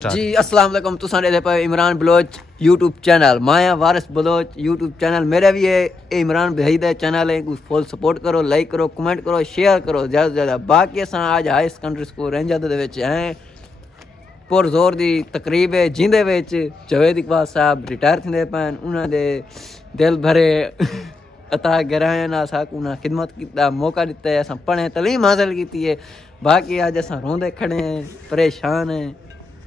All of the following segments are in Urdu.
جی السلام علیکم تساں دے پے عمران بلوچ یوٹیوب چینل مایا وارث بلوچ یوٹیوب چینل میرا بھی ہے عمران بھائی دا چینل ہے فل سپورٹ کرو لائک کرو کمنٹ کرو شیئر کرو زیادہ سے زیادہ باقی اساں آج ہائی سیکنڈری سکول رینجر دے وچ ہیں پر زور دی تقریب ہے جیندے وچ جاوید اقبال صاحب ریٹائر تھندے پن انہاں دے دل بھرے عطا گرائیں نال ساک انہاں خدمت کیتا موقع دتا ہے اساں پڑھے تعلیم حاصل کیتی ہے باقی اج اساں روندے کھڑے ہیں پریشان ہیں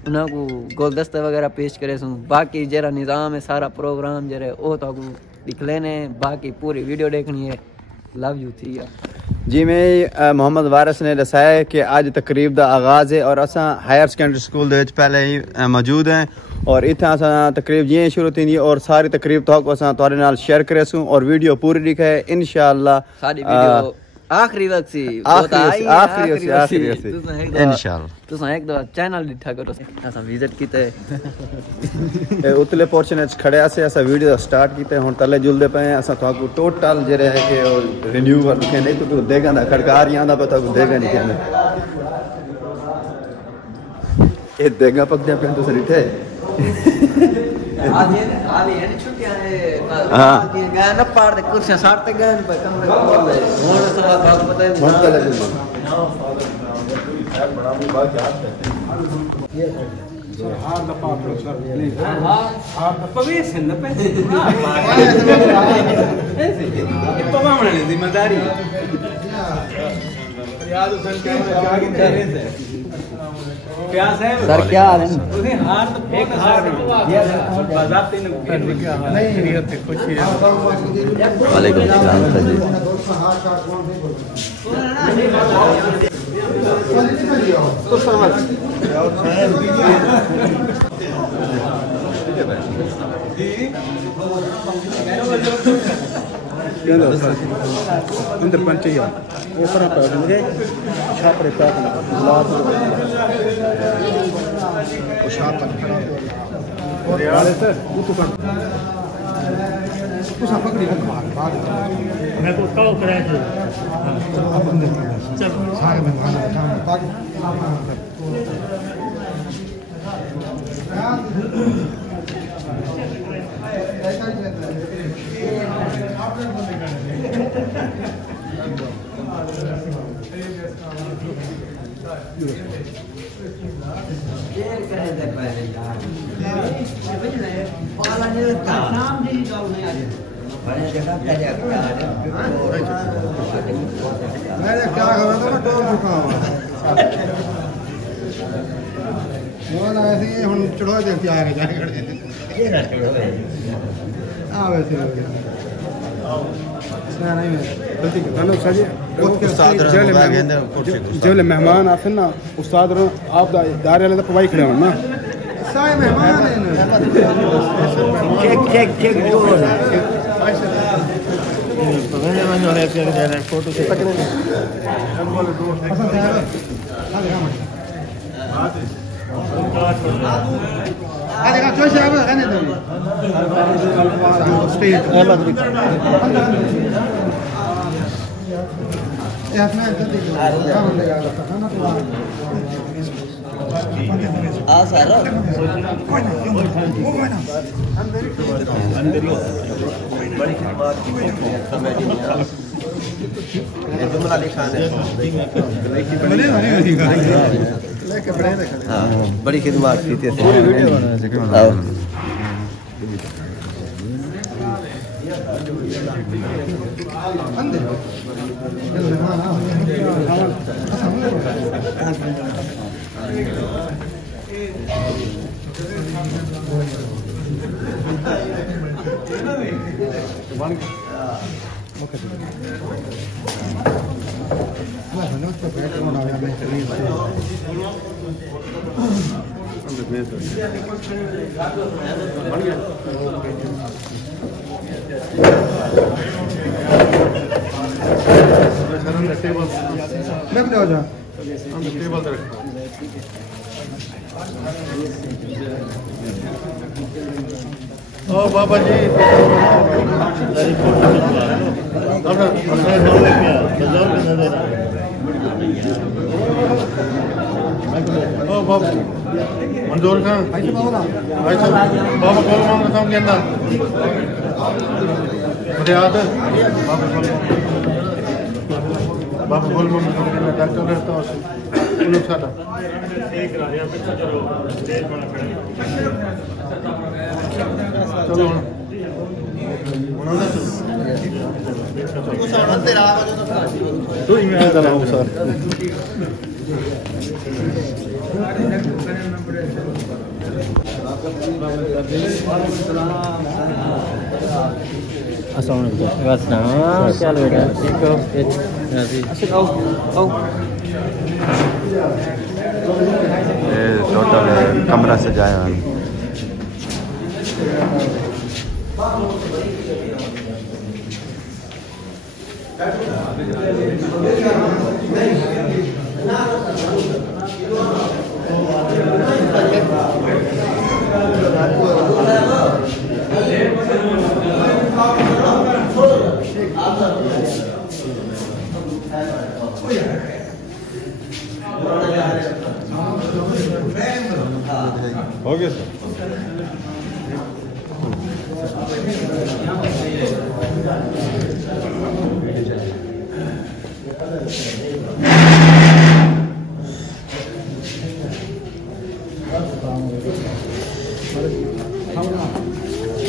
انہاں کو گلدستہ وغیرہ پیش کرے سوں باقی جرا نظام ہے سارا پروگرام جرے او تو کو دکھ لینے باقی پوری ویڈیو دیکھنی ہے لو یو تھی جی میں محمد وارث نے دسایا ہے کہ آج تقریب دا آغاز ہے اور اساں ہائر سیکنڈری سکول دے وچ پہلے ہی موجود ہیں اور ایتھے اساں تقریب جی شروع تھی اور ساری تقریب تو اساں تواڈے نال شیئر کرے سوں اور ویڈیو پوری دکھائے انشاءاللہ ساری ویڈیو آخری وقت سی آخری انشاءاللہ تساں ایک دو چینل ڈٹھا کرو اساں وزٹ کیتے اتلے پورشن وچ کھڑے سے اساں ویڈیو سٹارٹ کیتے ہن تلے جلدے پے اساں تو کو ٹوٹل جڑے ہے کہ رینیو لکھے نہیں تو دیکھا دا کھڑکاریاں دا پتہ کو دیکھا نہیں کہ اے دیکھا پک دے پن تو سریٹھے آج یہ چھٹیاں ہے ہاں گئے نہ پاڑ دے کرسیاں ساڑتے گئے پہ کمرے کھول دے ہن سب بات پتہ نہیں من تلے جلدے بڑا بھی بات یاد ہے ہار دا پاپ سر پلیز ہار دا پویس ہے نہ پہ یہ پوامنے دی ذمہ داری یاد حسین کیمرہ کیا کرے تھے پیاس ہے سر کیا حال ہے اسے ہار تو ایک ہار نہیں باضابطے نہیں شریعت کچھ وعلیکم السلام جی تو سمجھ اندر پنچیا اوپر پہ مجھے چھاپڑے پہ لاز او شاپ کھڑا اور والے سے تو کر تو سب پکڑی بعد میں تو کال کرا ہے اب اندر چل سارے مہمان باقی میں کیا کر رہا تھا میں ٹول چکا ہوں وہ نہ ایسے ہن چڑھو دیکھتے آ کے جائے کھڑے یہ نہ چڑھو آ ویسے نہیں میں غلطی کرنا ساجی جو مہمان آتے نا استاد آپ دارے والے پوائی کھڑے ہوں نا سارے مہمان ہیں فوٹو سے بڑی خدمات کی تھی او بابا جی بابا منظور خان بھائی صاحب بابا کول مانگ رہا ہوں کے اندر فریاد بابا کول مانگ رہا ہوں کے اندر ڈاکٹر رہتا ہوں انہوں ساٹا چلو تو ہی میں چلا ہوں سر السلام علیکم کیا بیٹا ٹھیک ہو ٹوٹل کمرہ سجایا ہے ہو گیا سر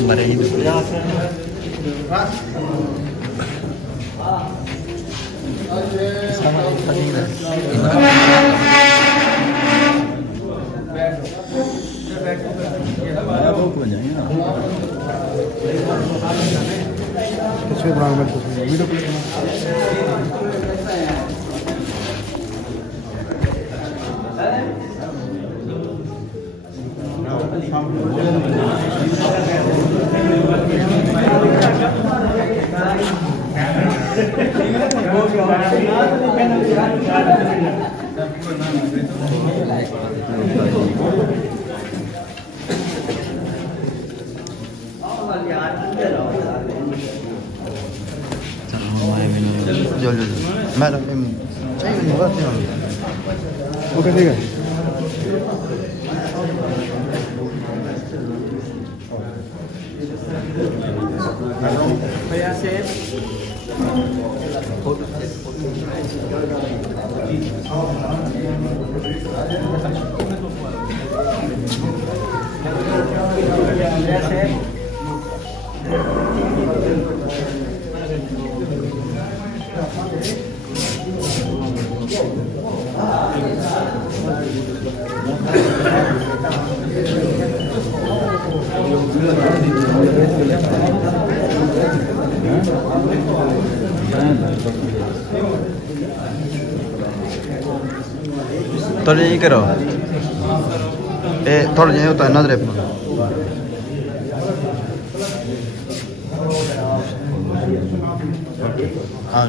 مرے ہی اوکے ٹھیک ہے تھوڑے یہ کرو تھوڑا یہ ہوتا ہے نظرے پر ہاں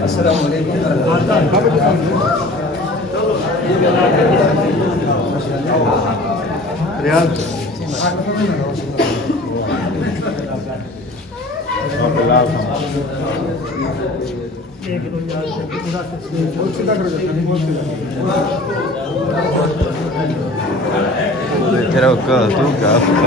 السلام تیرا تو کیا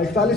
41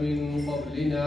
من قبلنا,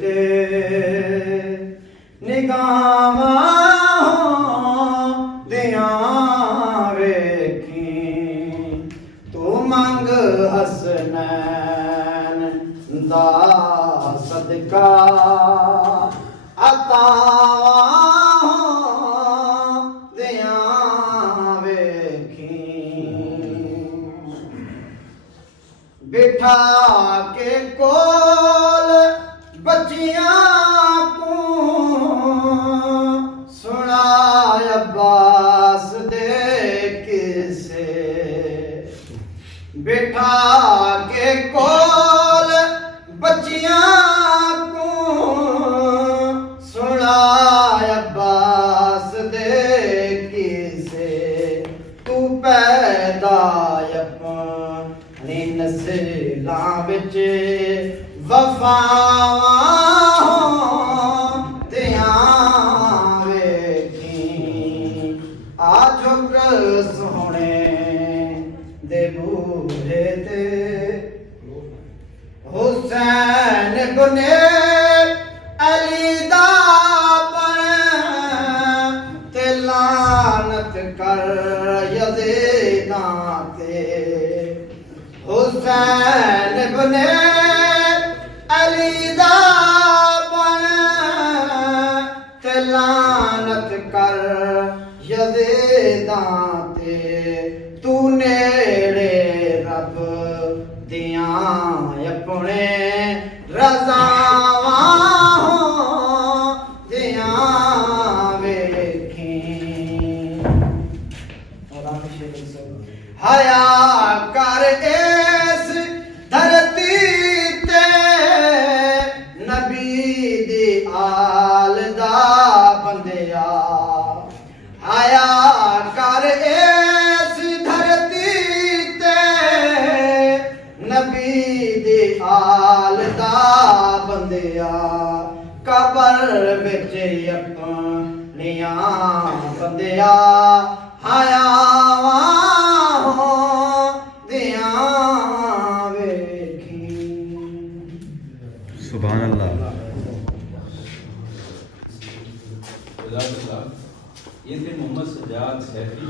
تے نگاہاں دیاں ویکھیں تو منگ حسنین دا صدقہ عطاواں دیاں ویکھیں بٹھا کے کول بچیاں کو سنا عباس دے کسے بٹھا کے کول بچیاں کو سنا عباس دے کسے تو پیدا اپنی نسلاں وچ وفاواں دیاں ویکھیں آ جھک سونے دے بوہے تے حسین بن علی دا پڑھیں تے لعنت کر یزیداں تے حسین بن علی دا پڑھیں تے لعنت کر یزیداں تے تو نیڑے رب دیاں اپنے رضاواں دیاں ویکھیں حیا کر اس دھرتی تے نبی دی آل دا بندیا حیا کر اس دھرتی تے نبی دی آل دا بندیا قبر وچ اپنیاں بندیا حیاواں دیاں ویکھیں سبحان اللہ. یہ تھے محمد سجاد سیفی.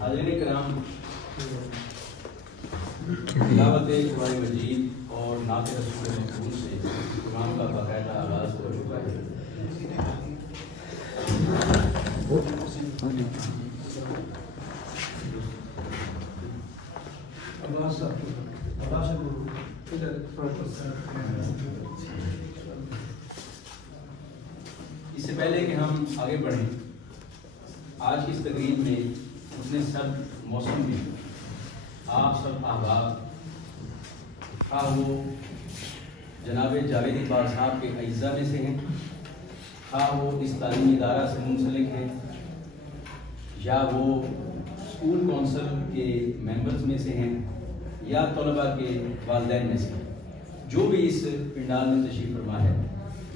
حاضرین کرام، تلاوت قرآن مجید اور نعت رسول مقبول سے امام کا باقاعدہ آغاز ہو چکا ہے. اس سے پہلے کہ ہم آگے بڑھیں، آج کی اس تقریب میں اتنے سرد موسم میں آپ سب احباب، خواہ وہ جناب جاوید اقبال صاحب کے اعزاء میں سے ہیں، خواہ وہ اس تعلیمی ادارہ سے منسلک ہیں، یا وہ اسکول کونسل کے ممبرز میں سے ہیں، یا طلباء کے والدین میں سے ہیں، جو بھی اس پنڈال میں تشریف فرما ہے،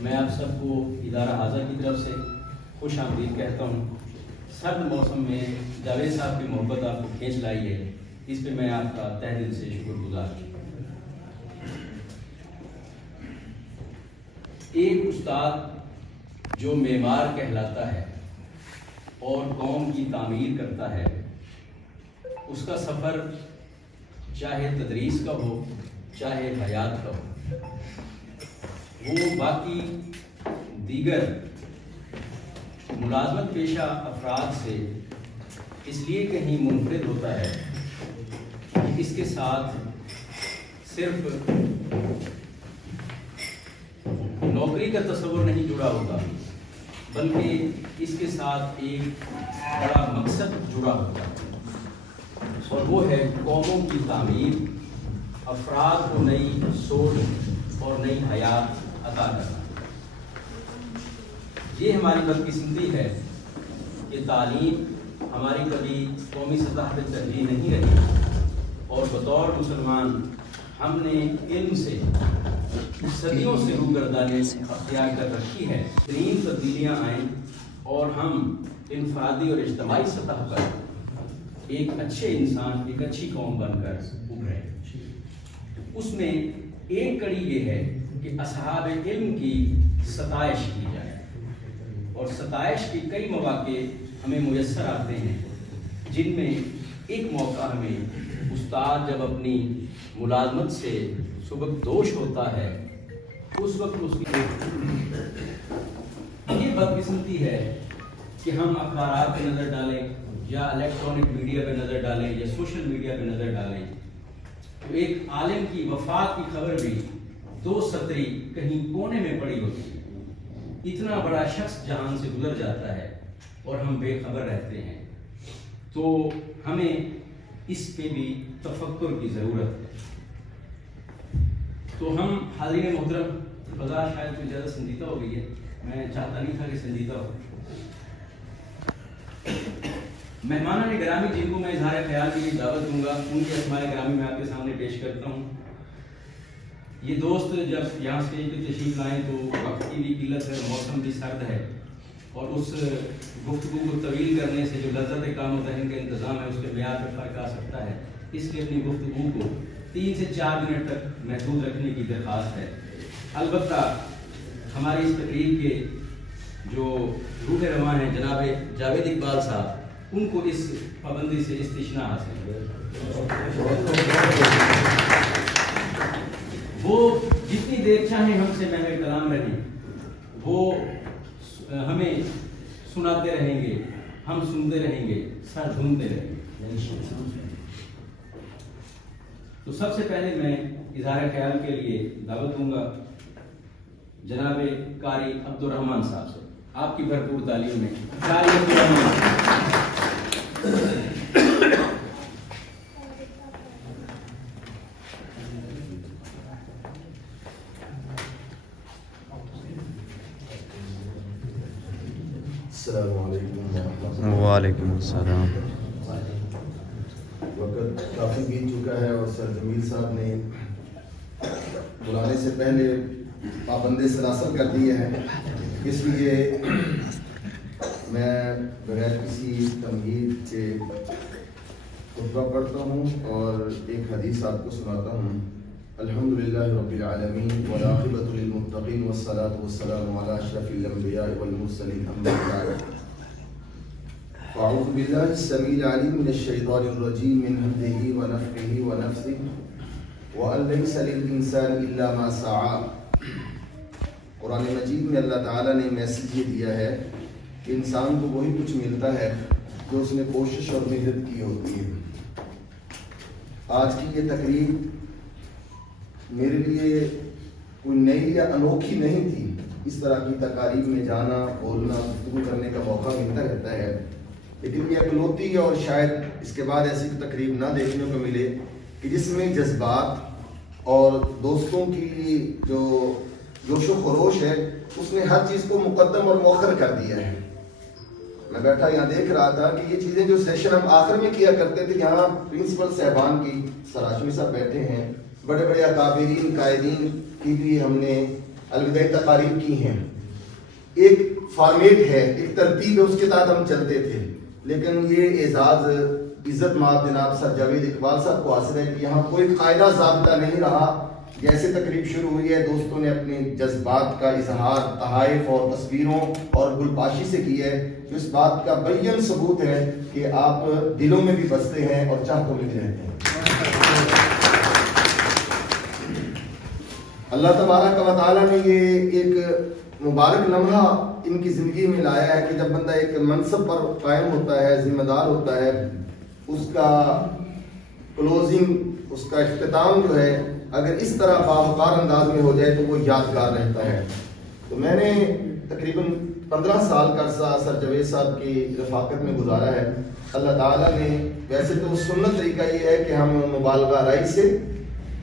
میں آپ سب کو ادارہ حاضر کی طرف سے خوش آمدید کہتا ہوں. سرد موسم میں جاوید صاحب کی محبت آپ کو کھینچ لائی ہے، اس پہ میں آپ کا تہ دل سے شکر گزار ہوں. ایک استاد جو معمار کہلاتا ہے اور قوم کی تعمیر کرتا ہے، اس کا سفر چاہے تدریس کا ہو چاہے حیات کا ہو، وہ باقی دیگر ملازمت پیشہ افراد سے اس لیے کہیں منفرد ہوتا ہے کہ اس کے ساتھ صرف نوکری کا تصور نہیں جڑا ہوتا، بلکہ اس کے ساتھ ایک بڑا مقصد جڑا ہوتا ہے، اور وہ ہے قوموں کی تعمیر، افراد کو نئی سوچ اور نئی حیات عطا کرنا. یہ ہماری بدقسمتی ہے کہ تعلیم ہماری کبھی قومی سطح پہ ترجیح نہیں رہی، اور بطور مسلمان ہم نے علم سے صدیوں سے روگردانی اختیار کر رکھی ہے. ترین تبدیلیاں آئیں اور ہم انفرادی اور اجتماعی سطح پر ایک اچھے انسان، ایک اچھی قوم بن کر ابھرے. اس میں ایک کڑی یہ ہے کہ اصحاب علم کی ستائش کی جائے، اور ستائش کی کئی مواقع ہمیں میسر آتے ہیں، جن میں ایک موقع ہمیں استاد جب اپنی ملازمت سے سبق دوش ہوتا ہے، اس وقت اس کی یہ بدقسمتی ہے کہ ہم اخبارات پہ نظر ڈالیں یا الیکٹرانک میڈیا پہ نظر ڈالیں یا سوشل میڈیا پہ نظر ڈالیں تو ایک عالم کی وفات کی خبر بھی 2 سطری کہیں کونے میں پڑی ہوتی ہے۔ اتنا بڑا شخص جہان سے گزر جاتا ہے اور ہم بے خبر رہتے ہیں، تو ہمیں اس پہ بھی تفکر کی ضرورت ہے۔ تو ہم حاضرین محترم، بازار شاید کوئی زیادہ سنجیدہ ہو گئی ہے، میں چاہتا نہیں تھا کہ سنجیدہ ہو۔ مہمانان گرامی جن کو میں اظہار خیال کے لیے دعوت دوں گا، ان کے اسماء گرامی میں آپ کے سامنے پیش کرتا ہوں۔ یہ دوست جب یہاں اسٹیج پہ تشریف لائیں تو وقت کی بھی قلت ہے، موسم بھی سرد ہے، اور اس گفتگو کو طویل کرنے سے جو لذت کام و ذہن کا انتظام ہے اس کے معیار پہ فرق آ سکتا ہے، اس لیے اپنی گفتگو کو 3 سے 4 منٹ تک محدود رکھنے کی درخواست ہے۔ البتہ ہماری اس تقریب کے جو روح رواں ہیں جناب جاوید اقبال صاحب، ان کو اس پابندی سے استثناء حاصل ہے۔ وہ جتنی دیر چاہیں ہم سے محو کلام رہیں، وہ ہمیں سناتے رہیں گے، ہم سنتے رہیں گے، سر دھومتے رہیں گے۔ تو سب سے پہلے میں اظہار خیال کے لیے دعوت دوں گا جناب قاری عبدالرحمن صاحب سے، آپ کی بھرپور تعلیم میں قاری عبدالرحمن۔ السلام علیکم ورحمۃ اللہ۔ وعلیکم السلام۔ وقت کافی بیت چکا ہے اور سر جمیل صاحب نے بلانے سے پہلے پابند سلاسل کر دیے ہیں، اس لیے میں بغیر کسی تمہید کے خطبہ پڑھتا ہوں اور ایک حدیث آپ کو سناتا ہوں۔ الحمدللہ رب العالمین والعاقبۃ للمتقین والصلاۃ والسلام علی اشرف الانبیاء والمرسلین، اما بعد اعوذ باللہ السمیع العلیم من الشیطان الرجیم من ہمزہ ونفخہ ونفثہ وان لیس للانسان الا ما سعی۔ قرآن مجید میں اللہ تعالیٰ نے میسج یہ دیا ہے کہ انسان کو وہی کچھ ملتا ہے جو اس نے کوشش اور محنت کی ہوتی ہے۔ آج کی یہ تقریب میرے لیے کوئی نئی یا انوکھی نہیں تھی، اس طرح کی تقاریب میں جانا، بولنا، گفتگو کرنے کا موقع ملتا رہتا ہے، لیکن یہ اکلوتی ہے اور شاید اس کے بعد ایسی تقریب نہ دیکھنے کو ملے کہ جس میں جذبات اور دوستوں کی جو جوش و خروش ہے اس نے ہر چیز کو مقدم اور مؤخر کر دیا ہے۔ میں بیٹھا یہاں دیکھ رہا تھا کہ یہ چیزیں جو سیشن ہم آخر میں کیا کرتے تھے، یہاں پرنسپل صاحبان کی، سر ہاشمی صاحب بیٹھے ہیں، بڑے بڑے اکابرین قائدین کی بھی ہم نے الوداعی تقاریب کی ہیں۔ ایک فارمیٹ ہے، ایک ترتیب ہے، اس کے تحت ہم چلتے تھے، لیکن یہ اعزاز عزت مآب جناب سر جاوید اقبال صاحب کو حاصل ہے کہ یہاں کوئی قاعدہ ضابطہ نہیں رہا۔ جیسے تقریب شروع ہوئی ہے، دوستوں نے اپنے جذبات کا اظہار تحائف اور تصویروں اور گلپاشی سے کی ہے، جو اس بات کا بین ثبوت ہے کہ آپ دلوں میں بھی بستے ہیں اور چاہتوں میں بھی رہتے ہیں۔ اللہ تبارک و تعالیٰ نے یہ ایک مبارک لمحہ ان کی زندگی میں لایا ہے کہ جب بندہ ایک منصب پر قائم ہوتا ہے، ذمہ دار ہوتا ہے، اس کا کلوزنگ، اس کا اختتام جو ہے اگر اس طرح باوقار انداز میں ہو جائے تو وہ یادگار رہتا ہے۔ تو میں نے تقریباً 15 سال کا عرصہ سر جاوید صاحب کی رفاقت میں گزارا ہے۔ اللہ تعالیٰ نے، ویسے تو سنت طریقہ یہ ہے کہ ہم مبالغہ رائی سے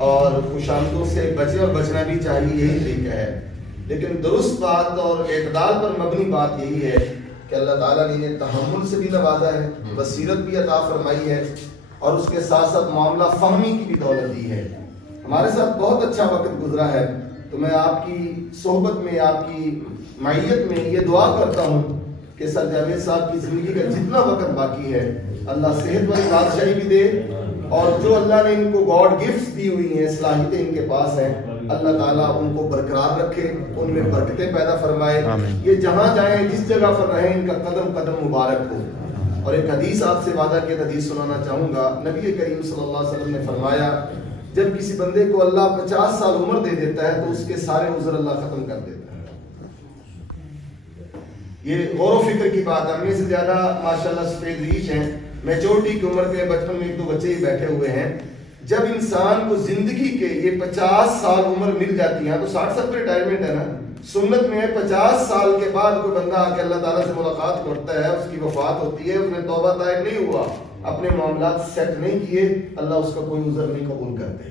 اور خوشامدوں سے بچیں اور بچنا بھی چاہیے، یہی طریقہ ہے، لیکن درست بات اور اعتدال پر مبنی بات یہی ہے کہ اللہ تعالیٰ نے انہیں تحمل سے بھی نوازا ہے، بصیرت بھی عطا فرمائی ہے، اور اس کے ساتھ ساتھ معاملہ فہمی کی بھی دولت دی ہے۔ ہمارے ساتھ بہت اچھا وقت گزرا ہے، تو میں آپ کی صحبت میں، آپ کی معیت میں یہ دعا کرتا ہوں کہ سر جاوید صاحب کی زندگی کا جتنا وقت باقی ہے اللہ صحت والی بادشاہی بھی دے اور جو اللہ نے ان کو گاڈ گفٹس دی ہوئی ہیں، صلاحیتیں ان کے پاس ہیں، اللہ تعالیٰ ان کو برقرار رکھے، ان میں برکتیں پیدا فرمائے، یہ جہاں جائیں جس جگہ پر رہیں ان کا قدم قدم مبارک ہو۔ اور ایک حدیث آپ سے وعدہ کی حدیث سنانا چاہوں گا۔ نبی کریم صلی اللہ علیہ وسلم نے فرمایا جب کسی بندے کو اللہ 50 سال عمر دے دیتا ہے تو اس کے سارے عذر اللہ ختم کر دیتا ہے۔ یہ غور و فکر کی بات ہے۔ ہمیں سے زیادہ ماشاءاللہ سفید ریچ ہیں، میچورٹی کی عمر پہ بچپن میں 1-2 بچے ہی بیٹھے ہوئے ہیں۔ جب انسان کو زندگی کے یہ 50 سال عمر مل جاتی ہے تو 60 پر ریٹائرمنٹ ہے نا۔ سنت میں 50 سال کے بعد کوئی بندہ آ کے اللہ تعالیٰ سے ملاقات کرتا ہے، اس کی وفات ہوتی ہے، اس نے توبہ طائب نہیں ہوا، اپنے معاملات سیٹ نہیں کیے، اللہ اس کا کوئی عذر نہیں قبول کرتے۔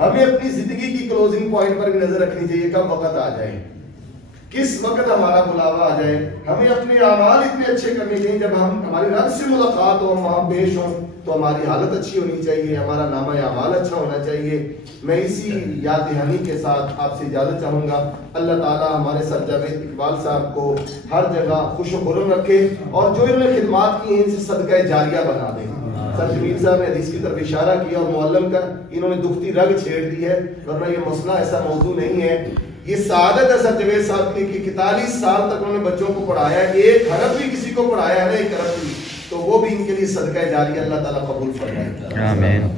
ہمیں اپنی زندگی کی کلوزنگ پوائنٹ پر بھی نظر رکھنی چاہیے، کب وقت آ جائے، کس وقت ہمارا بلاوا آ جائے۔ ہمیں اپنے اعمال اتنے اچھے کرنے چاہیے جب ہماری رب سے ملاقات ہو، ہم وہاں پیش ہوں تو ہماری حالت اچھی ہونی چاہیے، ہمارا نامہ اعمال اچھا ہونا چاہیے۔ میں اسی یاد دہانی کے ساتھ آپ سے اجازت چاہوں گا۔ اللہ تعالیٰ ہمارے سر جاوید اقبال صاحب کو ہر جگہ خوش و خرم رکھے اور جو انہوں نے خدمات کی ہیں ان سے صدقہ جاریہ بنا دیں۔ سر جمیل صاحب نے حدیث کی طرف اشارہ کیا اور معلم کا انہوں نے دکھتی رگ چھیڑ دی ہے، ورنہ یہ مسئلہ ایسا موضوع نہیں ہے۔ یہ سعادت ہے سر جاوید صاحب کی کہ 41 سال تک انہوں نے بچوں کو پڑھایا، 1 حرف بھی کسی کو پڑھایا ہے نا، 1 حرف بھی، تو وہ بھی ان کے لیے صدقہ جاریہ اللہ تعالیٰ قبول فرمائے۔ آمین۔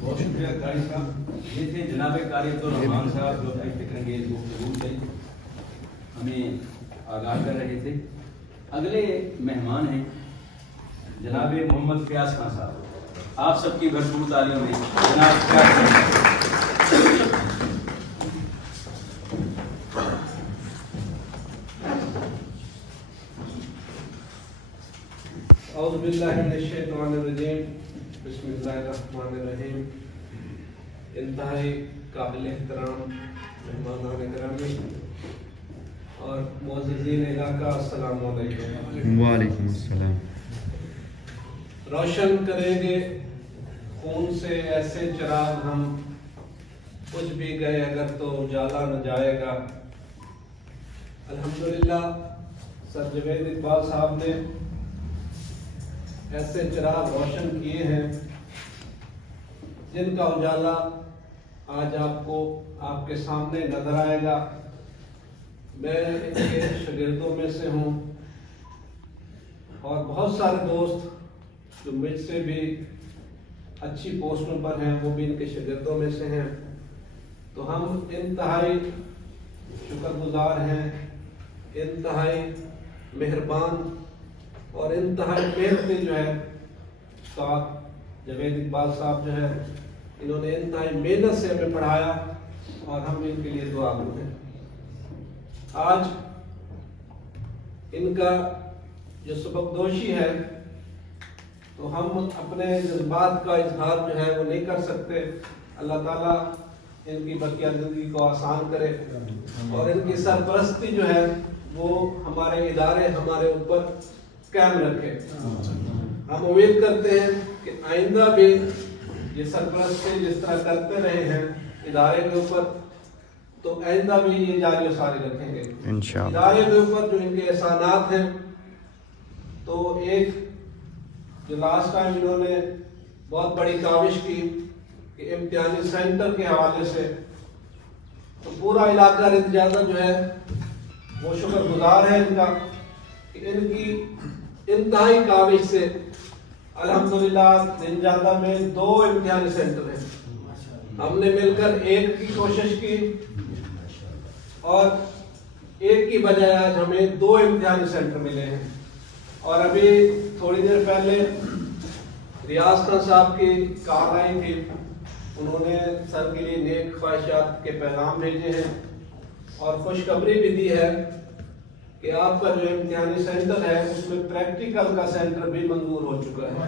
بہت شکریہ قاری صاحب۔ یہ تھے جناب قاری عبدالرحمان صاحب جو اپنی فکر انگیز گفتگو سے ہمیں آگاہ کر رہے تھے۔ اگلے مہمان ہیں جناب محمد فیاض خان صاحب۔ آپ سب کی بھرپور تعلیم میں جناب فیاض خان۔ اعوذ باللہ من الشیطان الرجیم، بسم اللہ الرحمن الرحیم۔ انتہائی قابل احترام مہمانان گرامی اور معززین علاقہ، السلام علیکم۔ وعلیکم السلام۔ روشن کریں گے خون سے ایسے چراغ ہم، کچھ بھی گئے اگر تو اجالا نہ جائے گا۔ الحمدللہ سر جاوید اقبال صاحب نے ایسے چراغ روشن کیے ہیں جن کا اجالا آج آپ کو آپ کے سامنے نظر آئے گا۔ میں ان کے شاگردوں میں سے ہوں اور بہت سارے دوست جو مجھ سے بھی اچھی پوسٹوں پر ہیں وہ بھی ان کے شاگردوں میں سے ہیں، تو ہم انتہائی شکر گزار ہیں، انتہائی مہربان اور انتہائی محنتی جو ہے استاد جاوید اقبال صاحب جو ہے، انہوں نے انتہائی محنت سے ہمیں پڑھایا اور ہم ان کے لیے دعا گو ہیں۔ آج ان کا جو سبق دوشی ہے تو ہم اپنے جذبات کا اظہار جو ہے وہ نہیں کر سکتے۔ اللہ تعالیٰ ان کی بقیہ زندگی کو آسان کرے اور ان کی سرپرستی جو ہے وہ ہمارے ادارے ہمارے اوپر قائم رکھے۔ ہم امید کرتے ہیں کہ آئندہ بھی یہ سرپرستی جس طرح کرتے رہے ہیں ادارے کے اوپر تو آئندہ بھی یہ جاری و ساری رکھیں گے انشاءاللہ۔ ادارے کے اوپر جو ان کے احسانات ہیں تو ایک جو لاسٹ ٹائم انہوں نے بہت بڑی کاوش کی کہ امتحانی سینٹر کے حوالے سے تو پورا علاقہ رنجادہ جو ہے وہ شکر گزار ہے ان کا کہ ان کی انتہائی کاوش سے الحمدللہ رنجادہ میں 2 امتحانی سینٹر ہیں۔ ہم نے مل کر 1 کی کوشش کی اور 1 کی بجائے آج ہمیں 2 امتحانی سینٹر ملے ہیں۔ اور ابھی تھوڑی دیر پہلے ریاض خان صاحب کی کار آئی تھی، انہوں نے سر کے لیے نیک خواہشات کے پیغام بھیجے ہیں اور خوشخبری بھی دی ہے کہ آپ کا جو امتحانی سینٹر ہے اس میں پریکٹیکل کا سینٹر بھی منظور ہو چکا ہے۔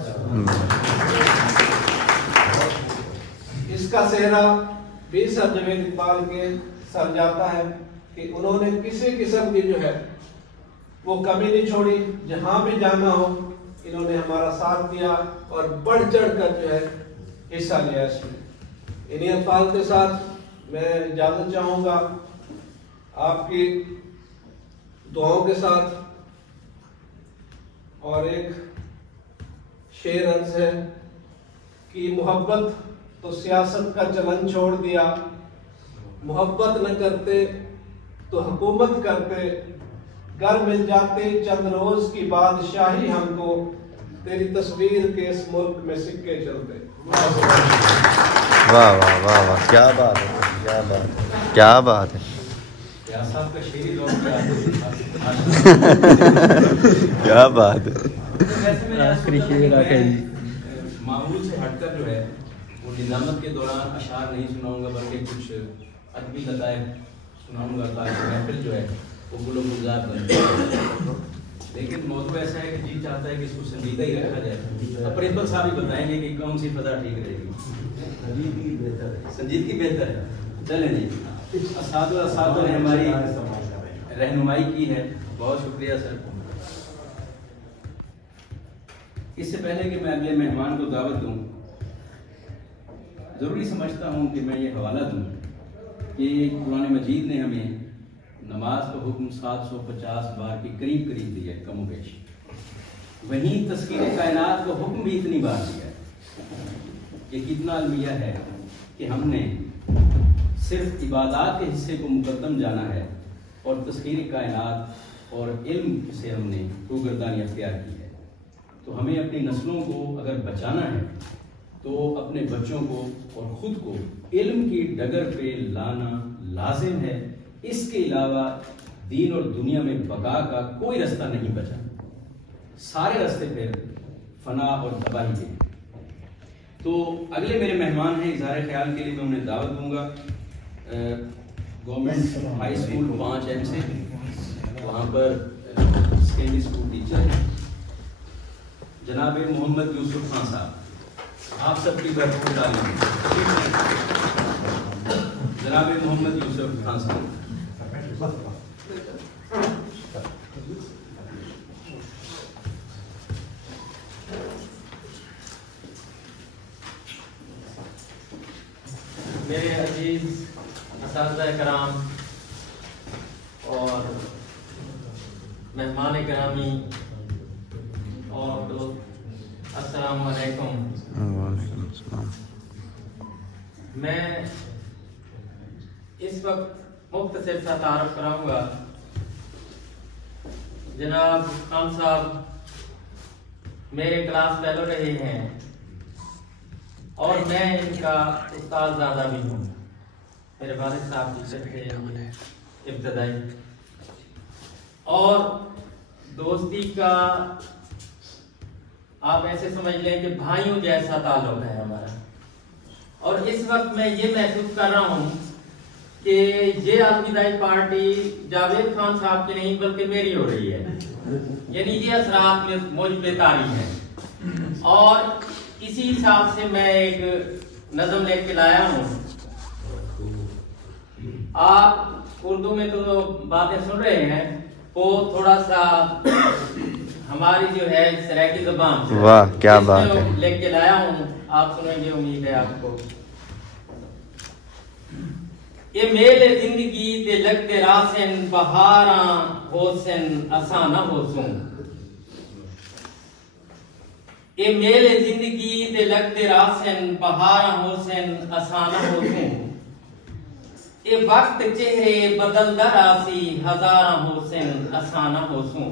اس کا صحرا بھی سر جاوید اقبال کے سر جاتا ہے کہ انہوں نے کسی قسم کی جو ہے وہ کمی نہیں چھوڑی، جہاں بھی جانا ہو انہوں نے ہمارا ساتھ دیا اور بڑھ چڑھ کر جو ہے حصہ لیا اس میں۔ انہی الفاظ کے ساتھ میں اجازت چاہوں گا آپ کی دعاؤں کے ساتھ اور ایک شعر عرض ہے کہ محبت تو سیاست کا چلن چھوڑ دیا، محبت نہ کرتے تو حکومت کرتے، گھر مل جاتے چند روز کی بادشاہی ہم کو، تیری تصویر کے اس ملک میں سکے چلتے۔ واہ واہ واہ واہ، کیا بات ہے، کیا بات ہے، کیا بات ہے، صاحب کا شعری دور کیا بات ہے۔ معمول سے ہٹ کر جو ہے وہ نظامت کے دوران اشعار نہیں سناؤں گا، بلکہ کچھ ادبی لطائف سناؤں گا تاکہ محفل جو ہے وہ گل و گلزار بن جائے۔ لیکن موضوع ایسا ہے کہ جی چاہتا ہے کہ اس کو سنجیدہ ہی رکھا جائے۔ اب پرنسپل صاحب ہی بتائیں گے کہ کون سی فضا ٹھیک رہے گی۔ سنجیدگی بہتر ہے، چلیں جی۔ اساتذہ نے ہماری رہنمائی کی ہے، بہت شکریہ سر۔ اس سے پہلے کہ میں اگلے مہمان کو دعوت دوں، ضروری سمجھتا ہوں کہ میں یہ حوالہ دوں کہ قرآن مجید نے ہمیں نماز کا حکم 750 بار کے قریب دیا ہے، کم و بیش۔ وہیں تذکیر کائنات کا حکم بھی اتنی بار دیا ہے۔ یہ کتنا المیہ ہے کہ ہم نے صرف عبادات کے حصے کو مقدم جانا ہے اور تذکیر کائنات اور علم سے ہم نے روگردانی اختیار کی ہے۔ تو ہمیں اپنی نسلوں کو اگر بچانا ہے تو اپنے بچوں کو اور خود کو علم کی ڈگر پہ لانا لازم ہے۔ اس کے علاوہ دین اور دنیا میں بقا کا کوئی رستہ نہیں بچا، سارے راستے پھر فنا اور تباہی کے۔ تو اگلے میرے مہمان ہیں، اظہار خیال کے لیے میں انہیں دعوت دوں گا گورنمنٹ ہائی اسکول 5M سے، وہاں پر سیکنڈری اسکول ٹیچر ہیں جناب محمد یوسف خان صاحب۔ آپ سب کی بھرپور تعلیم جناب محمد یوسف خان صاحب۔ میرے عزیز اساتذہ کرام اور مہمان گرامی اور دوست، السلام علیکم۔ وعلیکم السلام۔ میں اس وقت مختصر سا تعارف کراؤں گا۔ جناب خان صاحب میرے کلاس فیلو رہے ہیں اور میں ان کا استاد زادہ بھی ہوں۔ میرے والد صاحب ٹیچر تھے ابتدائی، اور دوستی کا آپ ایسے سمجھ لیں کہ بھائیوں جیسا تعلق ہے ہمارا۔ اور اس وقت میں یہ محسوس کر رہا ہوں کہ یہ الوداعی پارٹی جاوید خان صاحب کی نہیں بلکہ میری ہو رہی ہے، یعنی یہ اثرات مجھ پہ طاری ہیں۔ اور اسی حساب سے میں ایک نظم لے کے لایا ہوں۔ آپ اردو میں تو باتیں سن رہے ہیں، وہ تھوڑا سا ہماری جو ہے سرائکی زبان سے، واہ کیا بات ہے، لے کے لایا ہوں، آپ سنیں گے، امید ہے آپ کو۔ یہ میل زندگی دے لگتے راسن بہاراں ہوسن اساں نہ ہوسوں، یہ میل زندگی دے لگتے راسن بہاراں ہوسن اساں نہ ہوسوں، یہ وقت چہرے بدلدا راسی ہزاراں ہوسن اساں نہ ہوسوں،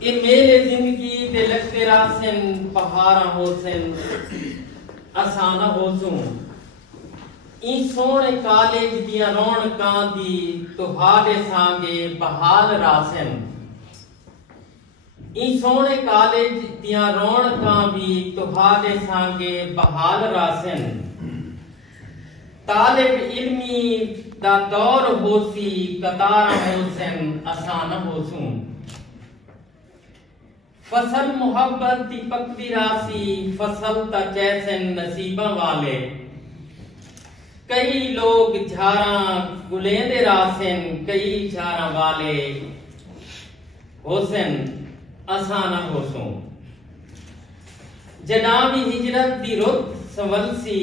یہ میل زندگی دے لگتے راسن بہاراں ہوسن اساں نہ ہوسوں، این سونے کالج دیاں رونقاں دی تہاڈے سانگے بحال راسن، این سونے کالج دیاں رونقاں بھی تہاڈے سانگے بحال راسن، طالب علمی دا دور ہوسی قطاراں ہوسن اساں نہ ہوسوں، فصل محبت دی پکتی راسی فصل تا جیسن نصیباں والے، کئی لوگ جھاراں گلیندے راسن کئی جھاراں والے حسن اساں نہ ہوسوں، جنابی ہجرت دی رت سنولسی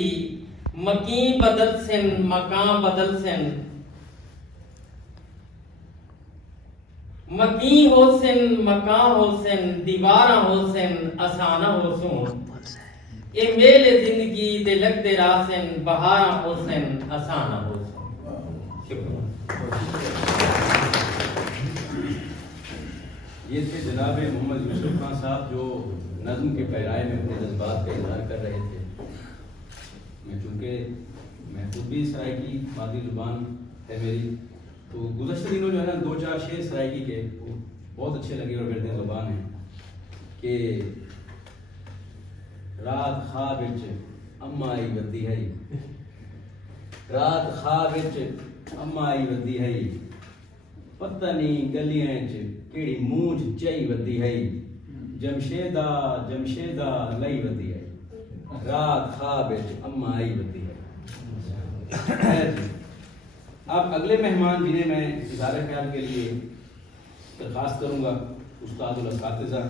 مکین بدل سن مکان بدل سن، مکی حسن مکاں حسن دیواراں حسن آسانہ حسن اے میل زندگی دے لگ دے راسن بہاراں حسن آسانہ حسن. یہ تھے جناب محمد یوسف خان صاحب جو نظم کے پیرائے میں اپنے جذبات کا اظہار کر رہے تھے. میں چونکہ میں خود بھی سرائیکی مادری زبان ہے میری، تو گزشتہ دنوں جو ہے نا 2-4 شعر سرائیکی کے وہ بہت اچھے لگے اور میرے زبان ہیں کہ رات خواب وچ اما آئی ودی ہے، رات خواب وچ اما آئی ودی ہے، پتہ نہیں گلیاں چ کیڑی مونجھ چائی ودی ہے، جمشیدہ جمشیدہ لئی ودی ہے، رات خواب وچ اما آئی ودی ہے. اب اگلے مہمان جنہیں میں اظہار خیال کے لیے درخواست کروں گا استاد الاساتذہ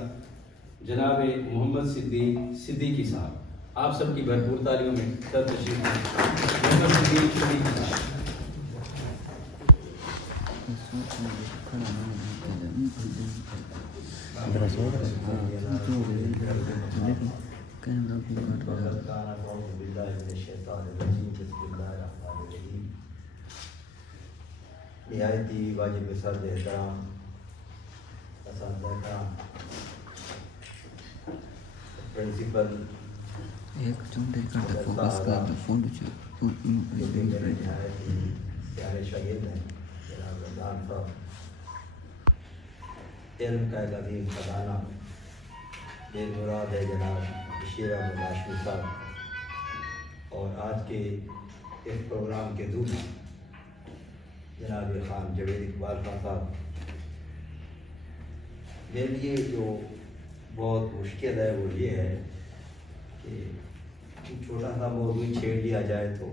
جناب محمد صدیقی صاحب. آپ سب کی بھرپور تعلیموں میں سر تشریف محمد صدیقی صاحب. نہایتی واجب صدر احترام اساتذہ کرام، پرنسپل نہایتی پیارے شاگرد ہیں جناب رمضان صاحب، علم کا ایک عظیم خزانہ میرے مراد ہے جناب بشیر احمد ہاشمی صاحب، اور آج کے اس پروگرام کے دودھ جناب خان جاوید اقبال خان صاحب. میرے لیے جو بہت مشکل ہے وہ یہ ہے کہ چھوٹا سا موضوع چھیڑ لیا جائے تو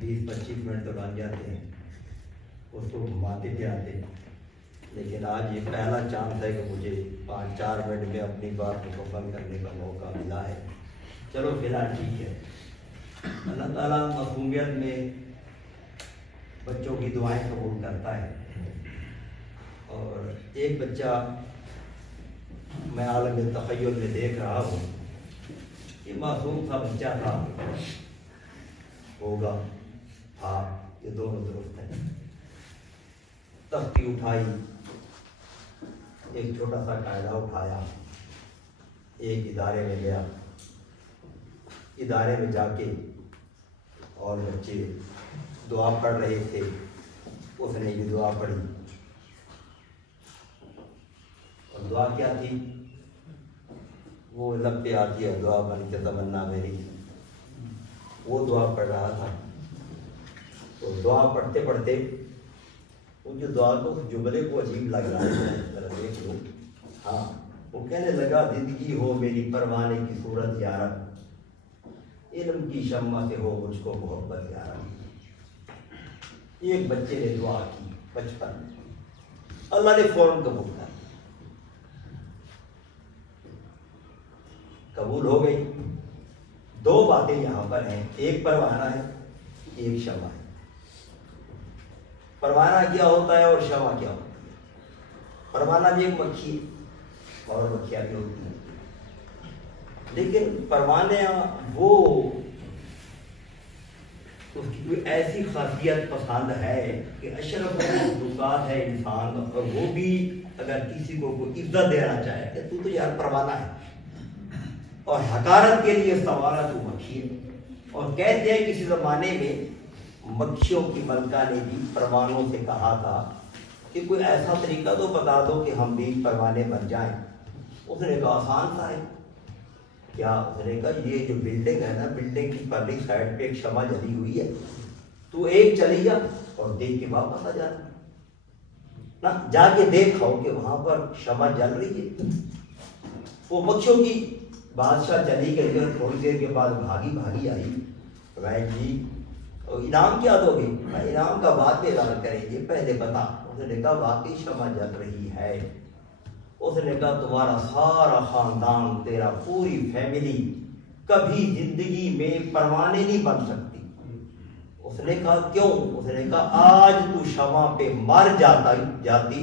20-25 منٹ تو لگ جاتے ہیں اس کو گھماتے پھراتے ہیں، لیکن آج یہ پہلا چانس ہے کہ مجھے 5-4 منٹ میں اپنی بات مکمل کرنے کا موقع ملا ہے. چلو فی الحال ٹھیک ہے. اللہ تعالیٰ معصومیت میں بچوں کی دعائیں قبول کرتا ہے، اور ایک بچہ میں عالم تخیل میں دیکھ رہا ہوں، یہ معصوم سا بچہ تھا، ہوگا تھا، یہ دونوں درست ہیں. تختی اٹھائی، ایک چھوٹا سا قاعدہ اٹھایا، ایک ادارے میں گیا، ادارے میں جا کے اور بچے دعا پڑھ رہے تھے، اس نے بھی دعا پڑھی، اور دعا کیا تھی؟ وہ لب پہ آتی ہے دعا بن کے تمنا میری، وہ دعا پڑھ رہا تھا. تو دعا پڑھتے پڑھتے ان جو دعا کو جملے کو عجیب لگ رہا ہے، ذرا دیکھ لو. ہاں، وہ کہنے لگا زندگی ہو میری پروانے کی صورت یارب، علم کی شمع سے ہو مجھ کو محبت یارب. ایک بچے نے دعا کی بچپن، اللہ نے فوراً قبول کر، قبول ہو گئی. 2 باتیں یہاں پر ہیں، ایک پروانہ ہے، ایک شمع ہے. پروانہ کیا ہوتا ہے اور شمع کیا ہوتا ہے؟ پروانہ بھی ایک مکھی اور مکھیاں بھی ہوتی ہیں، لیکن پروانے وہ اس کی کوئی ایسی خاصیت پسند ہے کہ اشرف مخلوقات ہے انسان، اور وہ بھی اگر کسی کو کوئی عزت دینا چاہے کہ تو یار پروانہ ہے، اور حقارت کے لیے سوارا تو مکھی ہے. اور کہتے ہیں کسی زمانے میں مکھیوں کی ملکہ نے بھی پروانوں سے کہا تھا کہ کوئی ایسا طریقہ تو بتا دو کہ ہم بھی پروانے بن جائیں. اس نے کہا آسان تھا ہے کیا؟ اس نے کہا یہ جو بلڈنگ ہے نا، بلڈنگ کی پرلی سائڈ پہ ایک شمع جلی ہوئی ہے، تو ایک چلی جا اور دیکھ کے واپس آ جانا نا، جا کے دیکھو کہ وہاں پر شمع جل رہی ہے. وہ مکھیوں کی بادشاہ چلی گئی اور تھوڑی دیر کے بعد بھاگی آئی. بھائی جی انعام کیا دو گے؟ انعام کا بعد میں اعلان کریں گے، پہلے بتا. اس نے کہا واقعی شمع جل رہی ہے. اس نے کہا تمہارا سارا خاندان، تیرا پوری فیملی کبھی زندگی میں پروانے نہیں بن سکتی. اس نے کہا کیوں؟ اس نے کہا آج تو شمع پہ مر جاتی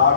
8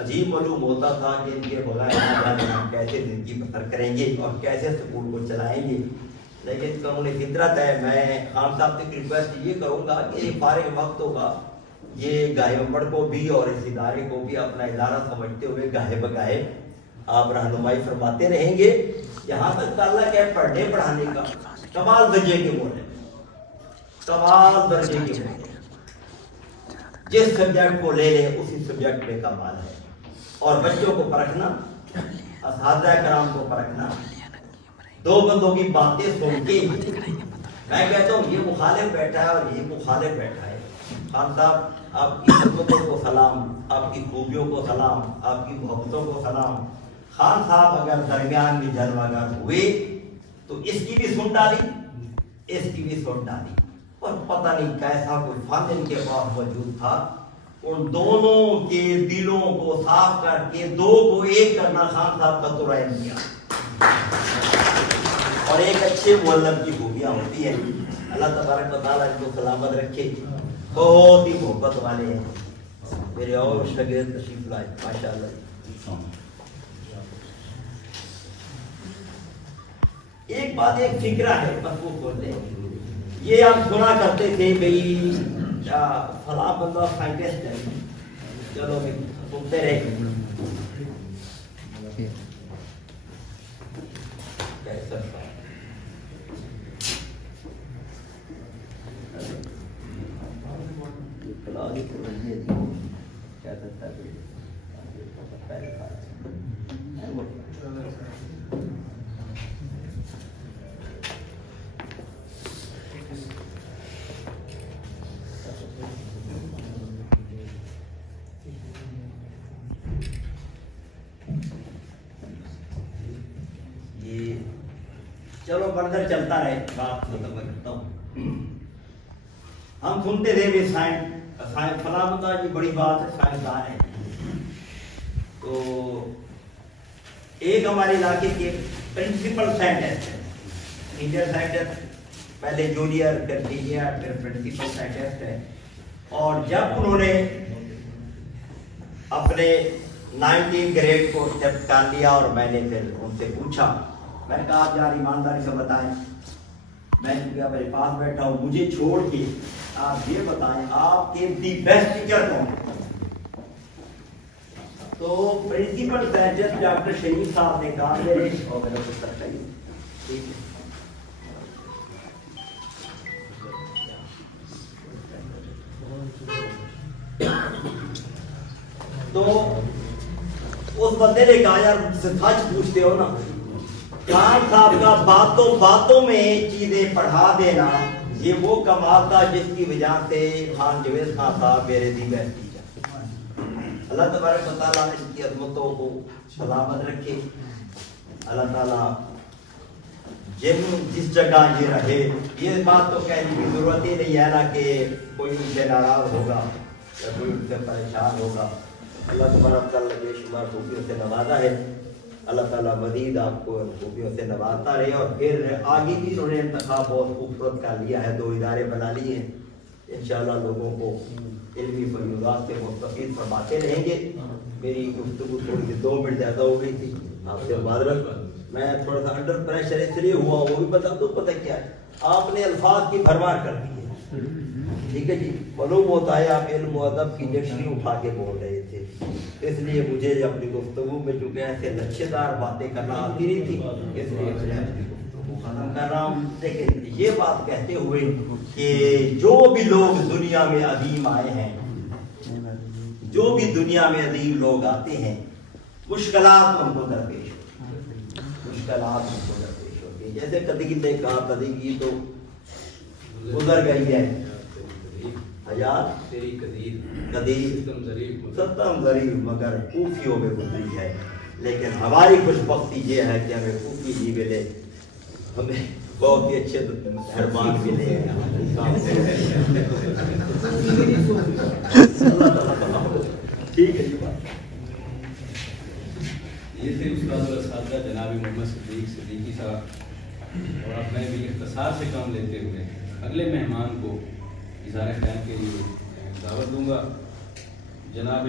عجیب معلوم ہوتا تھا کہ ان کے بغیر ہم کیسے زندگی بسر کریں گے اور کیسے سکول کو چلائیں گے، لیکن قانون فطرت ہے۔ میں خان صاحب سے ریکویسٹ یہ کروں گا کہ فارغ وقت ہوگا یہ گاہے ممبر کو بھی اور اس ادارے کو بھی اپنا ادارہ سمجھتے ہوئے گاہے بگاہے آپ رہنمائی فرماتے رہیں گے۔ یہاں تک تعلق ہے پڑھنے پڑھانے کا، کمال درجے کے مولے، کمال درجے کے مولے، جس سبجیکٹ کو لے لیں اسی سبجیکٹ میں کمال ہے۔ اور بچوں کو پرکھنا، اساتذہ کرام کو پرکھنا، دو بندوں کی باتیں سن کے میں کہتا ہوں یہ مخالف بیٹھا ہے اور یہ مخالف بیٹھا ہے۔ خان صاحب آپ کی خدمتوں کو سلام، آپ کی خوبیوں کو سلام، آپ کی محبتوں کو سلام۔ خان صاحب اگر درمیان میں جلوہ گر ہوئے تو اس کی بھی سن ڈالی، اس کی بھی سن ڈالی، اور پتہ نہیں کیسا کوئی فن ان کے پاس موجود تھا۔ ان دونوں کے دلوں کو صاف کر کے دو کو ایک کرنا خان صاحب کا تو رائے کیا، اور ایک اچھے معلم کی خوبیاں ہوتی ہیں۔ اللہ تبارک و تعالیٰ ان کو سلامت رکھے، بہت ہی محبت والے ہیں میرے اور شاگرد تشریف لائے ماشاءاللہ۔ ایک بات ایک فکرہ ہے بس وہ بولتے ہیں، یہ ہم سنا کرتے تھے بھئی فلاں بندہ سائنٹسٹ ہے، چلو بھی سنتے رہے۔ چلو بردر چلتا رہے، بات ختم کرتا ہوں۔ ہم سنتے تھے بھی سائنس فلاں بتا جی بڑی بات ہے، سائنسدان ہے۔ تو ایک ہمارے علاقے کے پرنسپل سائنٹسٹ ہے، سینئر سائنٹسٹ، پہلے جونیئر پھر سینئر پھر پرنسپل سائنٹسٹ ہے۔ اور جب انہوں نے اپنے 19 گریڈ کو ایکسپٹ کر لیا اور میں نے پھر ان سے پوچھا، میں نے کہا آپ یار ایمانداری سے بتائیں، میں میرے پاس بیٹھا ہوں، مجھے چھوڑ کے آپ یہ بتائیں آپ کے دی بیسٹ ٹیچر کون؟ تو پرنسپل سائنٹسٹ ڈاکٹر شریف صاحب نے کہا میرے اور میرا پتر شریف، ٹھیک ہے۔ تو اس بندے نے کہا یار مجھ سے سچ پوچھتے ہو نا، خان صاحب کا باتوں باتوں میں چیزیں پڑھا دینا یہ وہ کمال تھا جس کی وجہ سے خان جوید خان صاحب میرے دی بیسٹ ٹیچر۔ اللہ تبارک و تعالیٰ ان کی عظمتوں کو سلامت رکھے، اللہ تعالیٰ جس جگہ یہ رہے، یہ بات تو کہنے کی ضرورت ہی نہیں ہے نا کہ کوئی ان سے ناراض ہوگا یا کوئی ان سے پریشان ہوگا۔ اللہ تبارک و تعالیٰ بے شمار خوبیوں سے نوازا ہے، اللہ تعالیٰ مزید آپ کو خوبیوں سے نوازتا رہے۔ اور پھر آگے بھی انہوں نے انتخاب بہت خوبصورت کر لیا ہے، 2 ادارے بنا لیے ہیں، انشاءاللہ لوگوں کو علمی فیوضات سے مستفید فرماتے رہیں گے۔ میری گفتگو تھوڑی سی 2 منٹ زیادہ ہو گئی تھی، آپ سے معذرت، میں تھوڑا سا انڈر پریشر اس لیے ہوا، وہ بھی پتہ کیا ہے آپ نے الفاظ کی بھرمار کر دی ہے، ٹھیک ہے جی، معلوم ہوتا ہے آپ علم و ادب کی ڈکشنری اٹھا کے بول رہے تھے، اس لیے مجھے اپنی گفتگو میں چونکہ ایسے لچھے دار باتیں کرنا آتی نہیں تھی، اس لیے میں اپنی گفتگو ختم کر رہا ہوں۔ لیکن یہ بات کہتے ہوئے کہ جو بھی لوگ دنیا میں عظیم آئے ہیں، جو بھی دنیا میں عظیم لوگ آتے ہیں، مشکلات ان کو درپیش ہوتی ہیں، مشکلات ان کو درپیش ہوتی ہیں۔ جیسے قدیر نے کہا، قدیر تو گزر گئی ہے، حیات تیری قدیر ستم ظریف مگر کوفیوں میں گزری ہے، لیکن ہماری خوش بختی یہ ہے کہ ہمیں کوفی نہیں ملے، ہمیں بہت ہی اچھے مہربان ملے ہیں۔ ٹھیک ہے یہ تھے استاد الاساتذہ جناب محمد صدیقی صاحب، اور اب میں بھی اختصار سے کام لیتے ہوئے اگلے مہمان کو اظہار خیال کے لیے دعوت دوں گا۔ جناب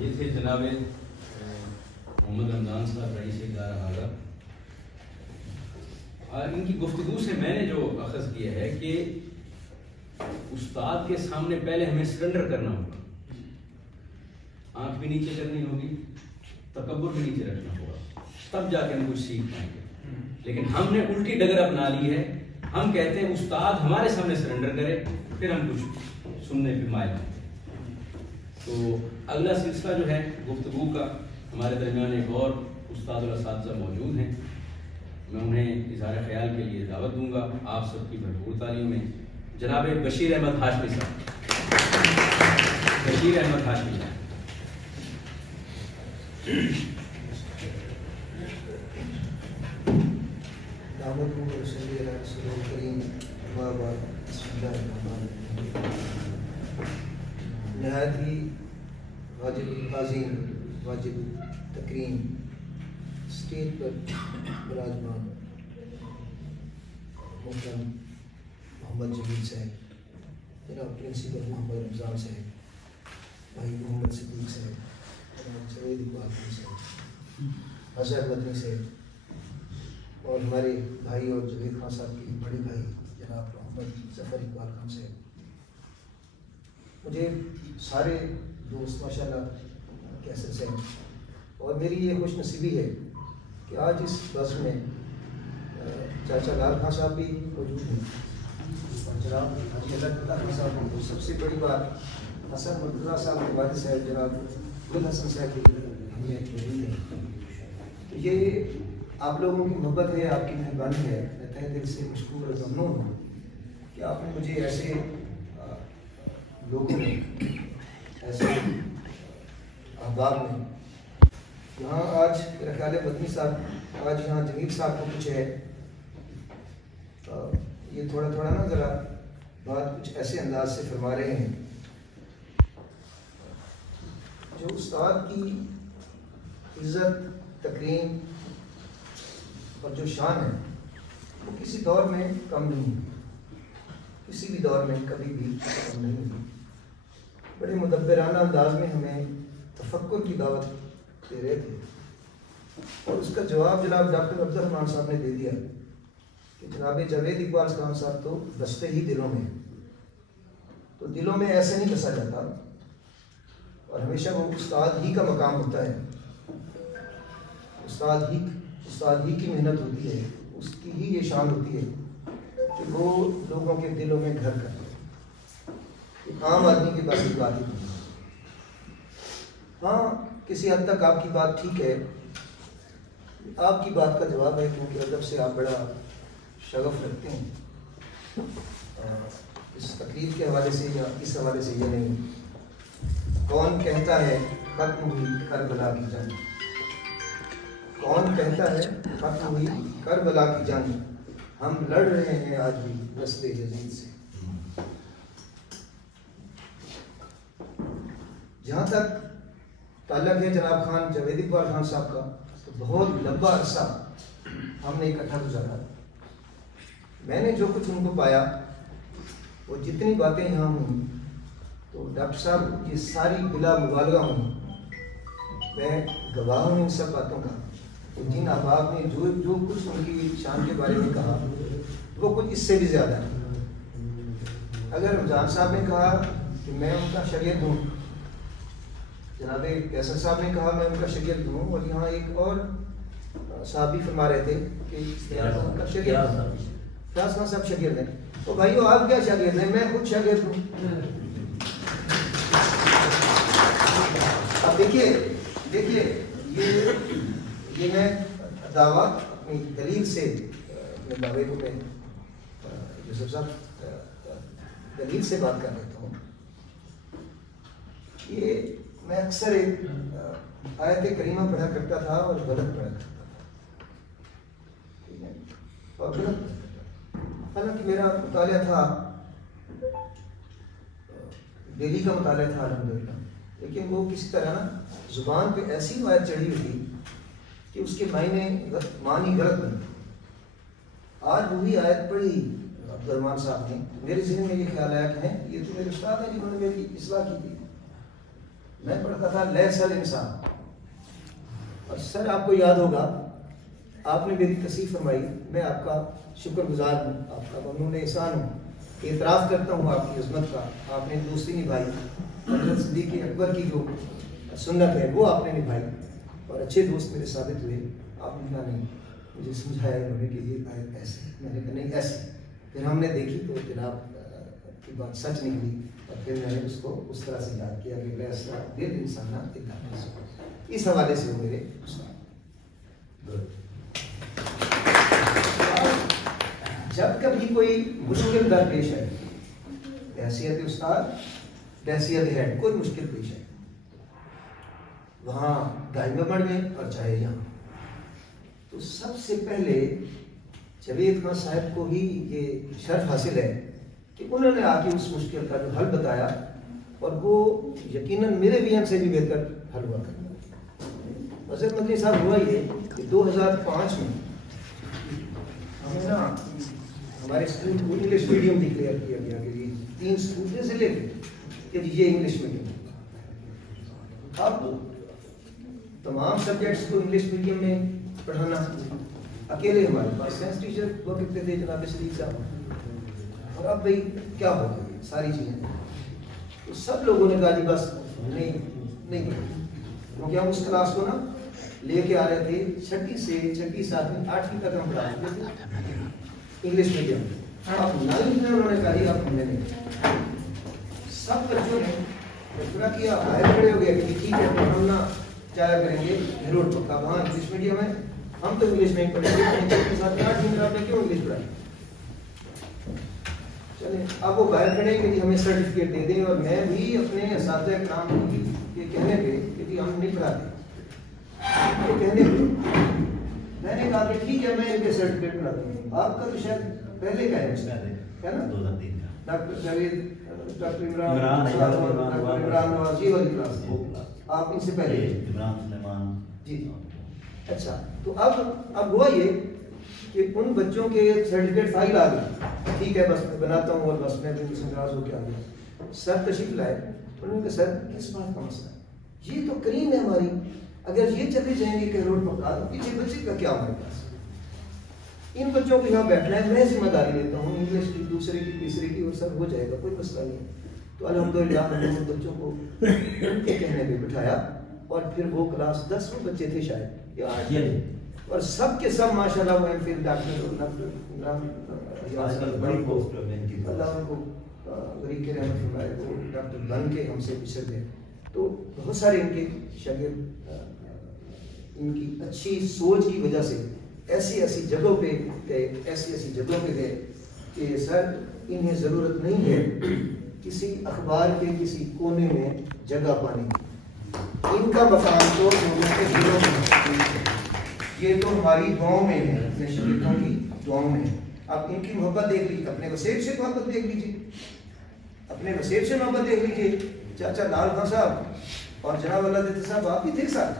یہ تھے جناب محمد رمضان صاحب رئیس ادارہ آگا. اور ان کی گفتگو سے میں نے جو اخذ کیا ہے کہ استاد کے سامنے پہلے ہمیں سرنڈر کرنا ہوگا, آنکھ بھی نیچے کرنی ہوگی, تکبر بھی نیچے رکھنا ہوگا, تب جا کے ہم کچھ سیکھ پائیں گے. لیکن ہم نے الٹی ڈگر اپنا لی ہے. ہم کہتے ہیں استاد ہمارے سامنے سرنڈر کرے, پھر ہم کچھ سننے پہ مائل ہیں. تو اگلا سلسلہ جو ہے گفتگو کا, ہمارے درمیان ایک اور استاد اور اساتذہ موجود ہیں, میں انہیں اظہار خیال کے لیے دعوت دوں گا. آپ سب کی بھرپور تعلیم میں جناب بشیر احمد ہاشمی صاحب. بشیر احمد ہاشمی صاحب. نہایت ہی واجب العظیم واجب تکریم اسٹیج پر براجمان محترم محمد جمیل صاحب, جناب پرنسپل محمد رمضان صاحب, بھائی محمد صدیق صاحب, جناب جاوید اقبال خان صاحب, اظہر مدنی صاحب, اور ہمارے بھائی اور جاوید خان صاحب کے بڑے بھائی جناب محمد ظفر اقبال خان صاحب. مجھے سارے دوست ماشاءاللہ کیسے سے, اور میری یہ خوش نصیبی ہے کہ آج اس بس میں چاچا لال خان صاحب بھی موجود ہیں, جناب حاجی اللہ خان صاحب. سب سے بڑی بات حسن مرتضیٰ صاحب کے والد صاحب جناب گل حسن صاحب بھی ہمیں موجود ہیں. یہ آپ لوگوں کی محبت ہے, آپ کی مہربانی ہے. میں تہ دل سے مشکور اور ممنون ہوں کہ آپ نے مجھے ایسے لوگوں میں, ایسے احباب میں یہاں آج میرا خیال ہے مدنی صاحب آج یہاں جمیل صاحب کو کچھ ہے, یہ تھوڑا تھوڑا نا ذرا بات کچھ ایسے انداز سے فرما رہے ہیں. جو استاد کی عزت تکریم اور جو شان ہے وہ کسی دور میں کم نہیں, کسی بھی دور میں کبھی بھی کم نہیں ہوئی. بڑے مدبرانہ انداز میں ہمیں تفکر کی دعوت دے رہے تھے, اور اس کا جواب جناب ڈاکٹر عبد الرحمان صاحب نے دے دیا کہ جناب جاوید اقبال خان صاحب تو بستے ہی دلوں میں, تو دلوں میں ایسے نہیں بسا جاتا, اور ہمیشہ وہ استاد ہی کا مقام ہوتا ہے, استاد ہی کی محنت ہوتی ہے, اس کی ہی یہ شان ہوتی ہے کہ وہ لوگوں کے دلوں میں گھر کرتا ہے. عام آدمی کے پاس بات ہی نہیں. ہاں کسی حد تک آپ کی بات ٹھیک ہے, آپ کی بات کا جواب ہے کیونکہ ادب سے آپ بڑا شغف رکھتے ہیں. اس تقریب کے حوالے سے یا اس حوالے سے یہ نہیں, کون کہتا ہے ختم ہوئی کربلا کی جنگ, کون کہتا ہے ختم ہوئی کربلا کی جنگ, ہم لڑ رہے ہیں آج بھی نسل یزید سے. جہاں تک تعلق ہے جناب خان جاوید اقبال خان صاحب کا, تو بہت لمبا عرصہ ہم نے اکٹھا گزارا. میں نے جو کچھ ان کو پایا, وہ جتنی باتیں یہاں ہوئیں, تو ڈاکٹر صاحب یہ ساری بلا مبالغہ ہوں, میں گواہ ہوں ان سب باتوں کا. جن احباب نے جو کچھ ان کی شان کے بارے میں کہا وہ کچھ اس سے بھی زیادہ ہے. اگر رمضان صاحب نے کہا کہ میں ان کا شاگرد ہوں, جناب کیسر صاحب نے کہا میں ان کا شاگرد ہوں, اور یہاں ایک اور صاحب بھی فرما رہے تھے کہ ان کا شاگرد ہوں, فیاض خان صاحب شاگرد ہیں. تو بھائیو آپ کیا شاگرد ہیں, میں خود شاگرد ہوں. اب دیکھیے یہ میں دعویٰ اپنی دلیل سے اپنے دعوے کو میں یوسف صاحب دلیل سے بات کر لیتا ہوں. یہ میں اکثر ایک آیت کریمہ پڑھا کرتا تھا اور غلط پڑھا کرتا تھا, اور غلط, حالانکہ میرا مطالعہ تھا, ڈیلی کا مطالعہ تھا الحمدللہ, لیکن وہ کسی طرح نا زبان پہ ایسی آیت چڑھی ہوئی تھی کہ اس کے معنی غلط بنے. آج وہی آیت پڑھی عبد الرحمان صاحب نے, میرے ذہن میں یہ خیال آیا کہ یہ تو میرے استاد ہیں جنہوں نے میری اصلاح کی تھی. میں پڑھتا تھا لیسل انسان. اور سر آپ کو یاد ہوگا آپ نے میری تصریح فرمائی, میں آپ کا شکر گزار ہوں, آپ کا ممنون احسان ہوں, اعتراف کرتا ہوں آپ کی عظمت کا. آپ نے دوستی نبھائی, حضرت صدیق اکبر کی جو سنت ہے وہ آپ نے نبھائی, اور اچھے دوست میرے ثابت ہوئے. آپ نے کہا نہیں, مجھے سمجھایا انہوں نے کہ یہ آیت ایسے, میں نے کہا نہیں ایسے. پھر ہم نے دیکھی تو جناب کی بات سچ نکلی, اور پھر میں نے اس کو اس طرح سے یاد کیا کہ ویسا دل انسان اس حوالے سے وہ میرے جب کبھی کوئی مشکل درپیش ہے, بحیثیت استاد, بحیثیت ہیڈ, کوئی مشکل پیش ہے وہاں گائمبڑ میں اور چاہے یہاں, تو سب سے پہلے جاوید خان صاحب کو ہی یہ شرف حاصل ہے کہ انہوں نے آ کے اس مشکل کا جو حل بتایا, اور وہ یقیناً میرے بھی سے بھی بہتر حل ہوا کرتا. حضرت مدنی صاحب ہوا یہ کہ 2005 میں ہمیں نا ہمارے اسکول کو انگلش میڈیم ڈکلیئر کیا گیا کہ یہ 3 اسکول سے لے کے کہ یہ انگلش میڈیم. اب تمام سبجیکٹس کو انگلش میڈیم میں پڑھانا, اکیلے ہمارے پاس سائنس ٹیچر ہوا کرتے تھے جناب شریف صاحب, اور اب بھائی کیا ہوگا ساری چیزیں. تو سب لوگوں نے کہا جی بس نہیں, کیونکہ ہم اس کلاس کو نا لے کے آ رہے تھے 6 سے 6 7 8 تک ہم پڑھا رہے تھے انگلش میڈیم. اب 9 میں انہوں نے کہا جی اب ہم نے نہیں, سب بچوں نے فیصلہ کیا, باہر کھڑے ہو گیا کہ ٹھیک ہے ہم نہ جایا کریں گے روڈ پکا, وہاں انگلش میڈیم ہے, ہم تو انگلش میں ہی پڑھیں گے, 8 دن آپ نے کیوں انگلش پڑھائی. چلیں اب وہ باہر کھڑے کہ ہمیں سرٹیفکیٹ دے دیں, اور میں بھی اپنے اساتذہ کرام کو یہ کہنے پہ کہ ہم نہیں پڑھاتے, یہ کہنے پہ میں نے کہا کہ ٹھیک ہے میں ان کے سرٹیفکیٹ پڑھاتا ہوں. آپ کا تو شاید پہلے کا ہے نا, ڈاکٹر جاوید, ڈاکٹر عمران نواز, یہ والی کلاس آپ ان سے پہلے جی. اچھا تو اب ہوا یہ کہ ان بچوں کے سرٹیفکیٹ فائل آ گئی, ٹھیک ہے بس میں بناتا ہوں, اور بس میں ناراض ہو کے آ گیا. سر تشریف لائے, انہوں نے کہا سر کس بات کا مسئلہ ہے, یہ تو کریم ہے ہماری, اگر یہ چلے جائیں گے کہ روڈ پکا تو پیچھے بچے کا کیا ہمارے پاس. ان بچوں کو یہاں بیٹھنا ہے, میں ذمہ داری لیتا ہوں انگلش کی, دوسرے کی, تیسرے کی, اور سب ہو جائے گا, کوئی مسئلہ نہیں ہے. تو الحمدللہ ہم نے بچوں کو ان کے کہنے پہ بٹھایا, اور پھر وہ کلاس 10 بچے تھے شاید یا 8, اور سب کے سب ماشاءاللہ وہ پھر ڈاکٹر اللہ ان کو غریب کے رحمت فرمائے, وہ ڈاکٹر بن کے ہم سے پچھڑ گئے. تو بہت سارے ان کے شاگرد ان کی اچھی سوچ کی وجہ سے ایسی جگہوں پہ گئے, ایسی جگہوں پہ گئے کہ سر انہیں ضرورت نہیں ہے کسی اخبار کے کسی کونے میں جگہ پانے کی, ان کا مقام تو یہ تو ہماری دعاؤں میں ہے, اپنے شریکوں کی دعاؤں میں ہے. آپ ان کی محبت دیکھ لیجیے, اپنے وسیب سے محبت دیکھ لیجیے, اپنے وسیب سے محبت دیکھ لیجیے. چاچا لال خان صاحب اور جناب اللہ دیتے صاحب آپ بھی تھے ساتھ,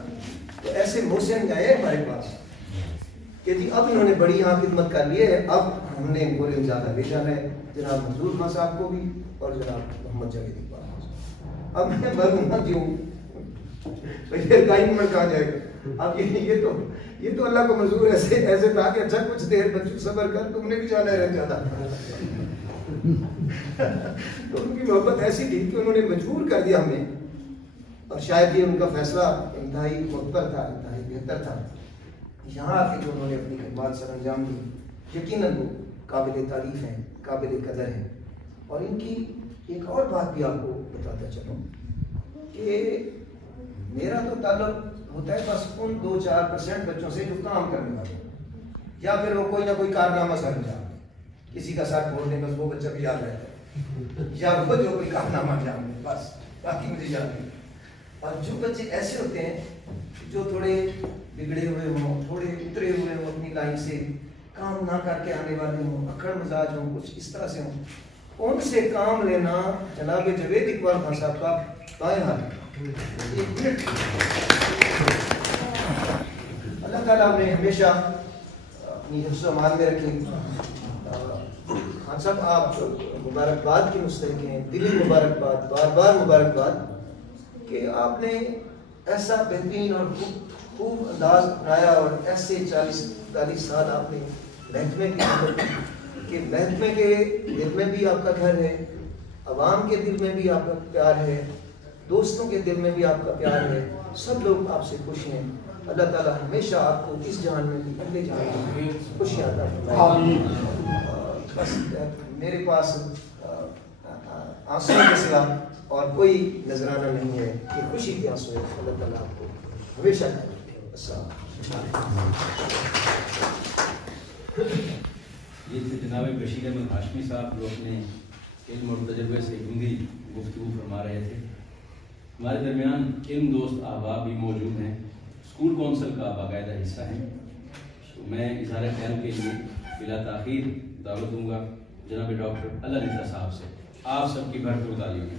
تو ایسے محسن آئے ہمارے پاس کہ جی اب انہوں نے بڑی یہاں خدمت کر لی ہے, اب ہم نے ان کو زیادہ لے جانا ہے, جناب منظور خان صاحب کو بھی اور جناب محمد جاوید اقبال. اب میں بھروں کیوں پھر قائم میں کہا جائے گا. اب یہ تو اللہ کو منظور ایسے تھا کہ اچھا کچھ دیر بچوں صبر کر, تم نے بھی جانا ہے زیادہ. تو ان کی محبت ایسی تھی کہ انہوں نے مجبور کر دیا ہمیں, اور شاید یہ ان کا فیصلہ انتہائی معتبر تھا, انتہائی بہتر تھا. یہاں آ کے جو انہوں نے اپنی خدمات سر انجام دی, یقیناً وہ قابل تعریف ہیں, قابل قدر ہیں. اور ان کی ایک اور بات بھی آپ کو بتاتا چلوں کہ میرا تو تعلق ہوتا ہے بس ان 2-4% بچوں سے جو کام کرنے والے, یا پھر وہ کوئی نہ کوئی کارنامہ سر انجام دے, کسی کا ساتھ بول دیں بس وہ بچہ بھی یاد رہتا ہے, یا وہ جو کوئی کارنامہ انجام دے بس, باقی مجھے یاد نہیں. اور جو بچے ایسے ہوتے ہیں جو تھوڑے بگڑے ہوئے ہوں, تھوڑے اترے ہوئے ہوں, اپنی لائن سے کام نہ کر کے آنے والے ہوں, اکڑ مزاج ہوں, کچھ اس طرح سے ہوں, ان سے کام لینا جناب جاوید اقبال خان صاحب کا بائیں ہاتھ. اللہ تعالیٰ نے ہمیشہ اپنی حفظ و امان میں رکھی. خان صاحب آپ مبارکباد کے مستحق ہیں, دلی مبارکباد, بار بار مبارکباد کہ آپ نے ایسا بہترین اور خوب انداز اپنایا اور ایسے 40 سال آپ نے محکمے کی خدمت کی کہ محکمے کے دل میں بھی آپ کا گھر ہے، عوام کے دل میں بھی آپ کا پیار ہے، دوستوں کے دل میں بھی آپ کا پیار ہے، سب لوگ آپ سے خوش ہیں۔ اللہ تعالیٰ ہمیشہ آپ کو اس جہان میں بھی اگلے جہان میں خوشیاں عطا فرمائے۔ بس میرے پاس آنسو کے سوا اور کوئی نذرانہ نہیں ہے کہ خوشی کے آنسو ہے۔ اللہ تعالیٰ آپ کو ہمیشہ یہ تھے جناب بشیر احمد ہاشمی صاحب جو اپنے علم اور تجربے سے ہندی گفتگو فرما رہے تھے۔ ہمارے درمیان علم دوست احباب بھی موجود ہیں، اسکول کونسل کا باقاعدہ حصہ ہیں، تو میں اظہار خیال کے لیے بلا تاخیر دعوت دوں گا جناب ڈاکٹر اللہ رضا صاحب سے۔ آپ سب کی بھرپور تعلیم ہے۔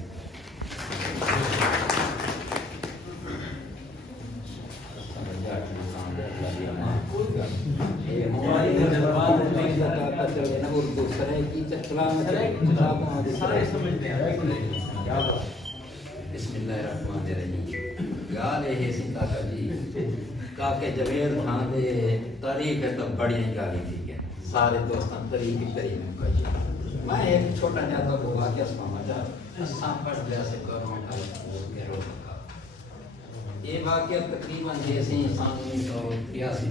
بسم اللہ الرحمن الرحیم۔ گال ہے سیتا کا جی کاکے جوید خان دے تاریخ ہے تو بڑی گالی تھی ہے سارے دوستان تاریخ میں ایک چھوٹا جاتا کو واقعہ سنا چاہتا سام پڑھ گیا سے گورنمنٹ کے روز کا یہ واقعہ تقریباً جیسے سامنے 1983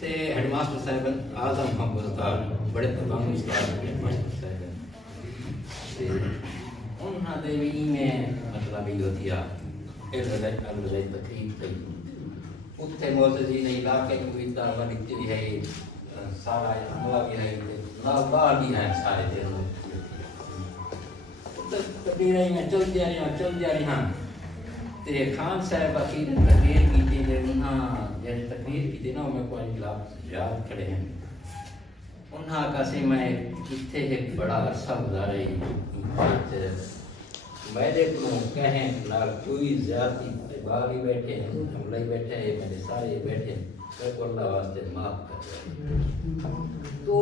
تے ہیڈ ماسٹر صاحب اعظم محمد صاحب بڑے تمام استاد ہیڈ ماسٹر صاحب انہاں دے وی میں مطلب یہ ہوتیا الوداعی تقریب تھی اتنے موزی نے علاقے کوئی دعوت لکھی ہے سارا عملہ بھی ہے نال باہر بھی ہیں سارے دن تقریریں میں چل جا رہی ہیں تے خان صاحب اخیر تقریر کی تھی جو انہاں جیسے تقریر کی تھی نا میں کوئی انقلاب یاد کھڑے ہیں انہاں کا سے میں اتنے ایک بڑا عرصہ گزارے میرے کو کہیں نہ کوئی زیادتی باغ ہی بیٹھے ہیں حملہ ہی بیٹھے ہیں میرے سارے بیٹھے ہیں کو اللہ واسطے معاف کر تو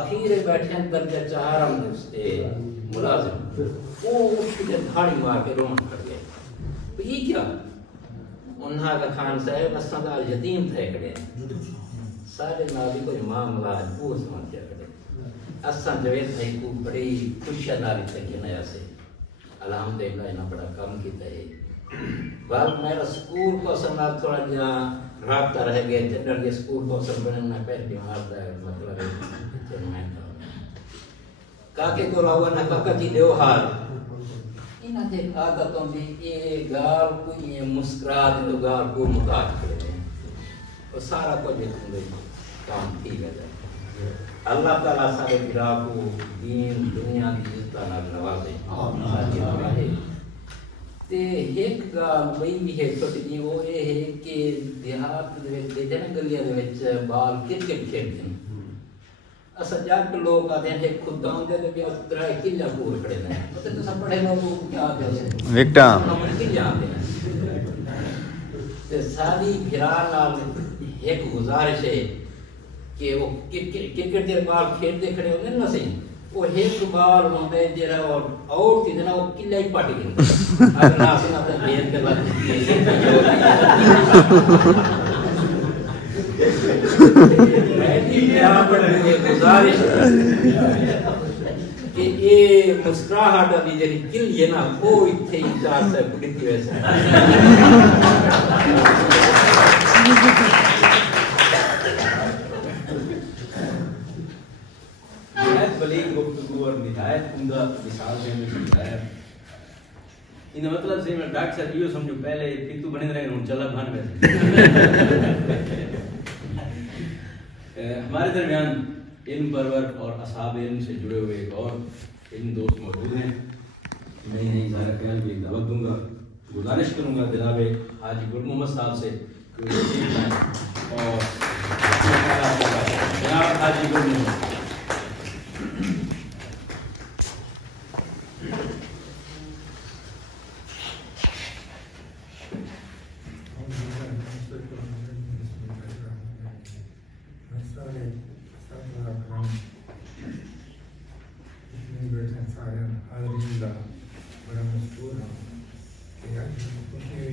اخیر بیٹھے ہیں درجہ 4 سے ملازم وہ اس کے دھاڑی مار کے رومن کر گئے تو یہ کیا انہاں کا خان صاحب اسندار یتیم تھے کھڑے سارے نابی کو معاملہ ہے وہ سمجھ کیا کرے اسن جوید بھائی کو بڑی خوشیاداری تھے کہ نیا سے الحمدللہ انہاں بڑا کام کیتا ہے بعد میرا سکول کو سنال تھوڑا جہاں رابطہ رہ گئے جنرل سکول کو سن بننا پہل بیمار ہے مطلب ہے میں کاکے کو راونا کاکا کی دیو حال انہاں دے عادتوں دی یہ گال کو یہ مسکرات تو گال کو متاج کرے ہیں اور سارا کو دیکھیں گے کام ٹھیک ہے اللہ تعالیٰ سارے گراہ کو دین دنیا کی عزت نال نوازے تے ایک گال وہی بھی ہے چھوٹی جی وہ یہ ہے کہ دیہات دے وچ دے نا گلیاں دے وچ بال کرکٹ کھیلتے ہیں اسا جگ لوگ آتے ہیں خداں دے کے اترا کلا پور کھڑے ہیں تے تساں پڑھے لوگوں کو کیا دے وکٹاں تے ساری بھرا نال ایک گزارش ہے کہ وہ کرکٹ دے بال کھیلتے کھڑے ہوندے نا صحیح وہ ایک بال ہوندے جڑا آؤٹ تھی نا وہ کلا ہی پٹ گیا اگر نہ سنا تے بھیج کے بعد گزارش کہ یہ مسکراہٹ ابھی جی کل یہ نا وہ اتنے ہی 4 سے بگتی ویسے نہایت بلیغ گفتگو اور نہایت عمدہ مثال سے ہمیں سمجھایا ان مطلب سے میں ڈاکٹر صاحب یہ سمجھو پہلے پھر تو بنے رہے ہوں چلا بھان ویسے ہمارے درمیان علم پرور اور اصحاب علم سے جڑے ہوئے ایک اور علم دوست موجود ہیں میں انہیں اظہار خیال کی ایک دعوت دوں گا گزارش کروں گا جناب حاجی گل محمد صاحب سے اور جناب حاجی گل محمد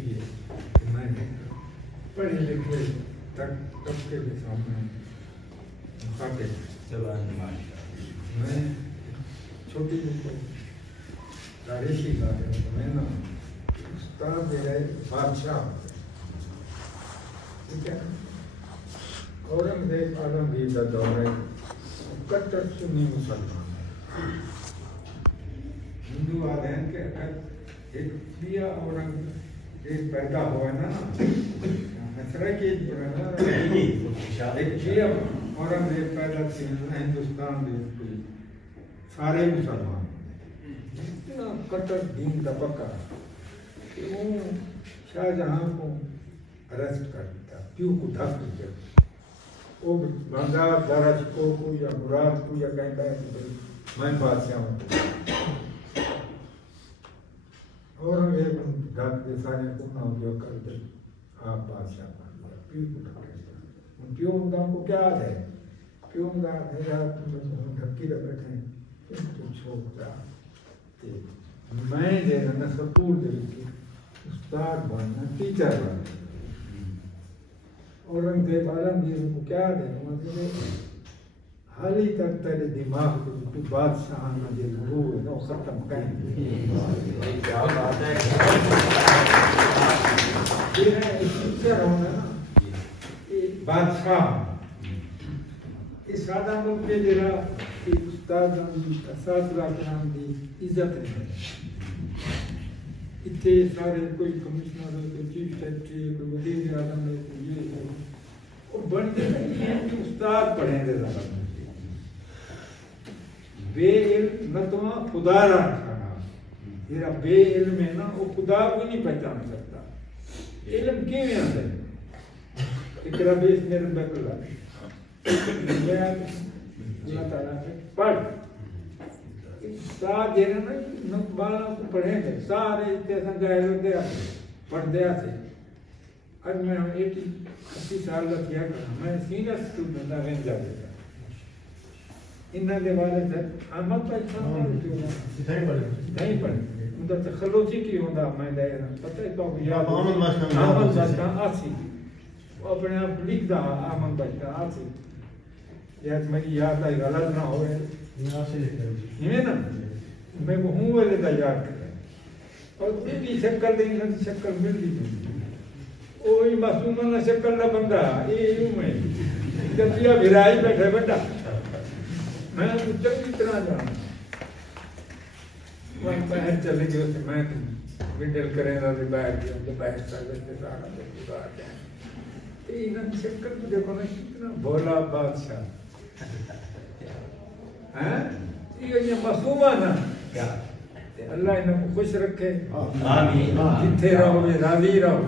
یہ کہ میں نے پڑھے لکھے طبقے کے سامنے مخاطب میں چھوٹی موٹی تاریخی باتیں میں نا استاد میرے بادشاہ ٹھیک ہے اورنگزیب عالمگیر کا دور ہے کٹر سنی مسلمان ہندو آتے ہیں کہ اگر ایک دیا اورنگزیب پیدا ہوا نا مسئلہ کی ایک دیا اورنگزیب پیدا تھی ہندوستان میں سارے مسلمان اتنا کٹر دین کا پکا کہ وہ شاہ جہاں کو ارسٹ کر دیتا کیوں کو ڈھک دیتا وہ بنگال دارج کو یا مراد کو یا کہیں کہیں میں بادشاہ ہوں اور ایک ڈھک کے سارے کو نہ جو کر دے آپ بادشاہ بن گیا پیو کو ڈھک دیتا ان پیو مدام کو کیا ہے پیو مدام ہے یار تم ڈھکی رہ بیٹھے ہیں تو چھوڑ جا میں دے رہا سکول دے رہی استاد بننا ٹیچر بننا اورنگزیب عالمگیر کو کیا دے مطلب حالی تک تیرے دماغ کو تو بادشاہانہ جو گرو ہے نا ختم کریں کیا بات ہے یہ ٹیچر ہونا نا بادشاہ یہ سادہ ملک کے جرا استاد اساتذہ کرام دی عزت ہے اتنے سارے کوئی کمشنر ہے کوئی چیف سیکرٹری ہے کوئی وزیر اعظم ہے کوئی یہ ہے اور بنتے نہیں ہیں کہ استاد پڑھیں دے رہا بے علم نہ تو خدا رہا کھانا یہ بے علم ہے نا وہ خدا کو نہیں پہچان سکتا علم کیوں یہاں ہے اقرا باسم ربک اللہ اللہ تعالیٰ سے پڑھ استاد یہ نا نقبالا کو پڑھیں گے سارے اتنے سنگائے ہوتے ہیں پڑھ دیا سے آج میں 80 سال کا کیا کرنا میں سینئر اسٹوڈنٹ تھا رین جا دیتا انہاں کے والے تھے احمد بھائی نہیں پڑھے اندر سے خلوچی کی ہوندہ میں دے رہا پتہ ہے تو یاد محمد باشکان آسی وہ اپنے آپ لکھ دا احمد باشکان آسی یاد میری یاد آئی غلط نہ ہوئے یہ نا میں وہ ہوں والے دا یاد کر رہا اور دیتی شکل دیں گے شکل مل دی اوہی معصومانہ شکل نہ بندہ یہ یوں میں جب یہ بھرائی بیٹھے بیٹھا میں چنگی طرح جانا میں باہر چلے گئے اسے میں مڈل کریں رہا تھے باہر گیا تو باہر چلے تھے سارا دے گزار جائیں یہ انہوں نے شکل تو دیکھو نا کتنا بھولا بادشاہ یہ معصومانہ کیا اللہ انہوں کو خوش رکھے جتھے رہو یہ راضی رہو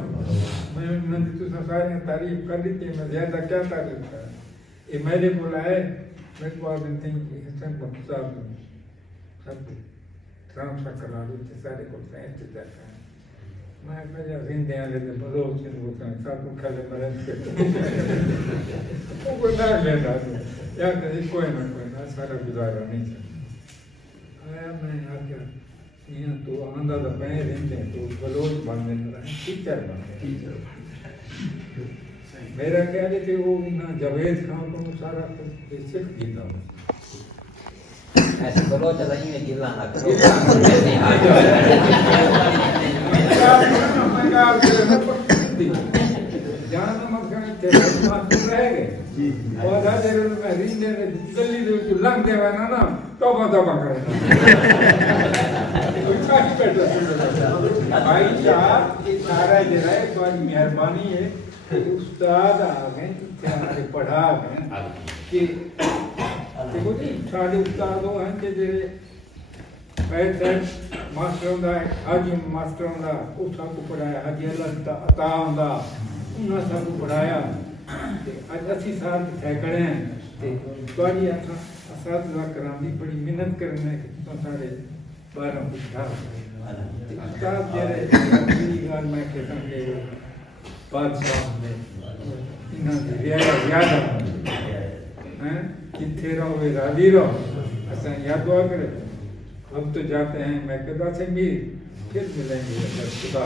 میں انہوں نے تو سارے تعریف کر لی تھی میں زیادہ کیا تعریف کر یہ میرے کو لائے میرے کو آدھے تھے کہ حسن کو صاحب سب ٹرانسفر کرا لی تھے سارے کو پہنچتے جاتا ہے میں کہا زندے آلے دے بلوچ کے ہوتا ہے ساتھ میں کھلے مرد کے وہ کوئی نہ لیتا ہے یا کہ کوئی نہ سارا گزارا نہیں چاہتا آیا میں آکیا یہاں تو آندہ دا پہنے رہتے ہیں تو بلوچ بننے رہا ہے ٹیچر بننے میرا خیال ہے کہ وہ جاوید خان کو سارا سکھ دیتا ہوں ایسے بلوچ نہیں ہے گلا نہ کرو جانا مکھنے تیرے بات رہ گئے اور آج اگر میں ریندے نے دلی دے تو لنگ دے وانا نا توبہ کرے بھائی صاحب یہ سارا جو ہے تمہاری مہربانی ہے کہ استاد آ گئے اتنے پڑھا گئے کہ دیکھو جی سارے استاد ہیں کہ جو پہلے ماسٹر ہوں حاجی ماسٹر ہوں وہ سب کو پڑھایا حاجی اللہ عطا ہوں انہوں سب کو پڑھایا اج 80 سال تھے کھڑے ہیں تھوڑی اساتذہ کرام دی بڑی محنت کرنے تو سارے 12 کو ٹھا استاد جڑے میری گل میں کہتا کہ بادشاہ نے انہاں دی زیادہ ہیں کتھے رہو راضی رہو اساں یاد دعا کرے اب تو جاتے ہیں میں کہتا سے میر پھر ملیں گے اگر خدا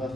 10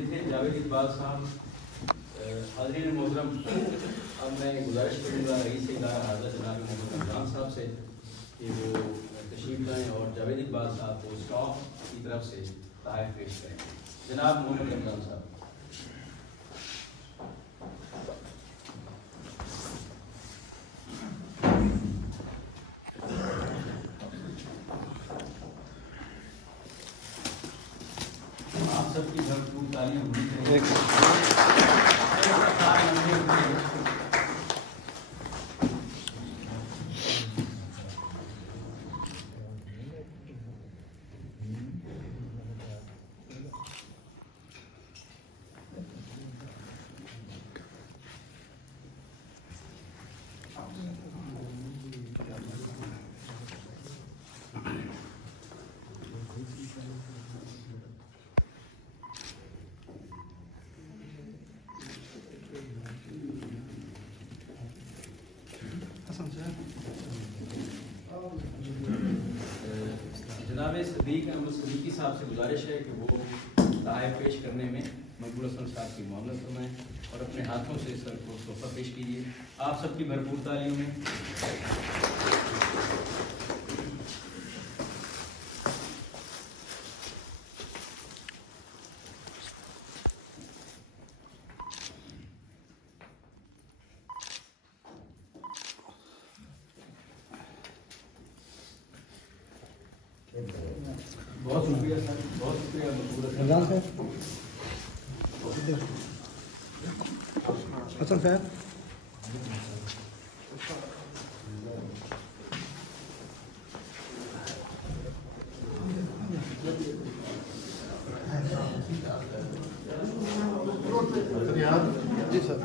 یہ تھے جاوید اقبال صاحب. حاضرین محترم، اب میں گزارش کروں گا رئیس ادارہ حاضر جناب محمد رمضان صاحب سے کہ وہ تشریف لائیں اور جاوید اقبال صاحب کو اسٹاف کی طرف سے تحائف پیش کریں. جناب محمد رمضان صاحب. آپ سب کی بھرپور تعلیم ہونی چاہیے. جناب صدیق احمد صدیقی صاحب سے گزارش ہے کہ وہ تحائف پیش کرنے میں مقبول حسن صاحب کی معاملت فرمائیں اور اپنے ہاتھوں سے سر کو تحفہ پیش کیجیے. آپ سب کی بھرپور تعلیم میں. بہت شکریہ سر، بہت شکریہ رمضان صاحب. حسن صاحب. جی سر.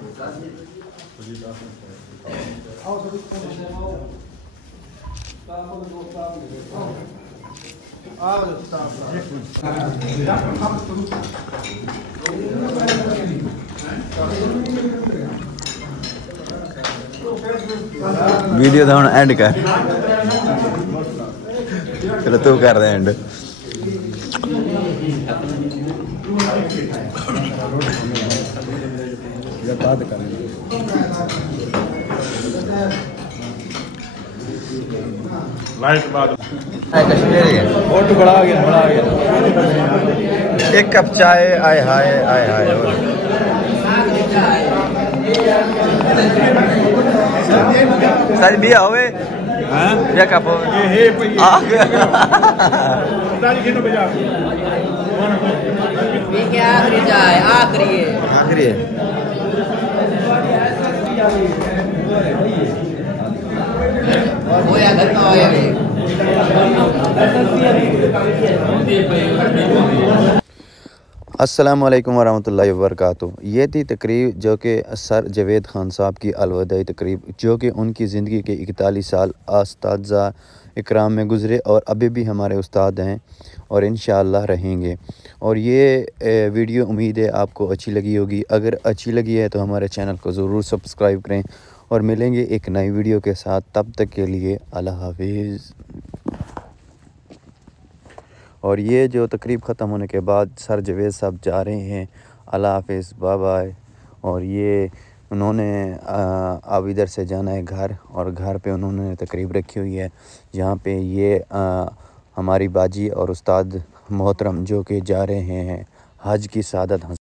ویڈیو تو ہوں اینڈ کر. چلو تو کر دے اینڈ. بات کریں فوٹو بڑا گیا. ایک کپ چائے. آئے ہائے آئے ہائے. ساری بیا ہوئے یا کپ آخری ہے. السلام علیکم ورحمۃ اللہ وبرکاتہ. یہ تھی تقریب جو کہ سر جاوید خان صاحب کی الوداعی تقریب، جو کہ ان کی زندگی کے 41 سال اساتذہ اکرام میں گزرے اور ابھی بھی ہمارے استاد ہیں اور انشاءاللہ رہیں گے. اور یہ ویڈیو امید ہے آپ کو اچھی لگی ہوگی. اگر اچھی لگی ہے تو ہمارے چینل کو ضرور سبسکرائب کریں اور ملیں گے ایک نئی ویڈیو کے ساتھ. تب تک کے لیے اللہ حافظ. اور یہ جو تقریب ختم ہونے کے بعد سر جاوید صاحب جا رہے ہیں. اللہ حافظ، بائے بائے. اور یہ انہوں نے اب ادھر سے جانا ہے گھر، اور گھر پہ انہوں نے تقریب رکھی ہوئی ہے جہاں پہ یہ ہماری باجی اور استاد محترم جو کہ جا رہے ہیں حج کی سعادت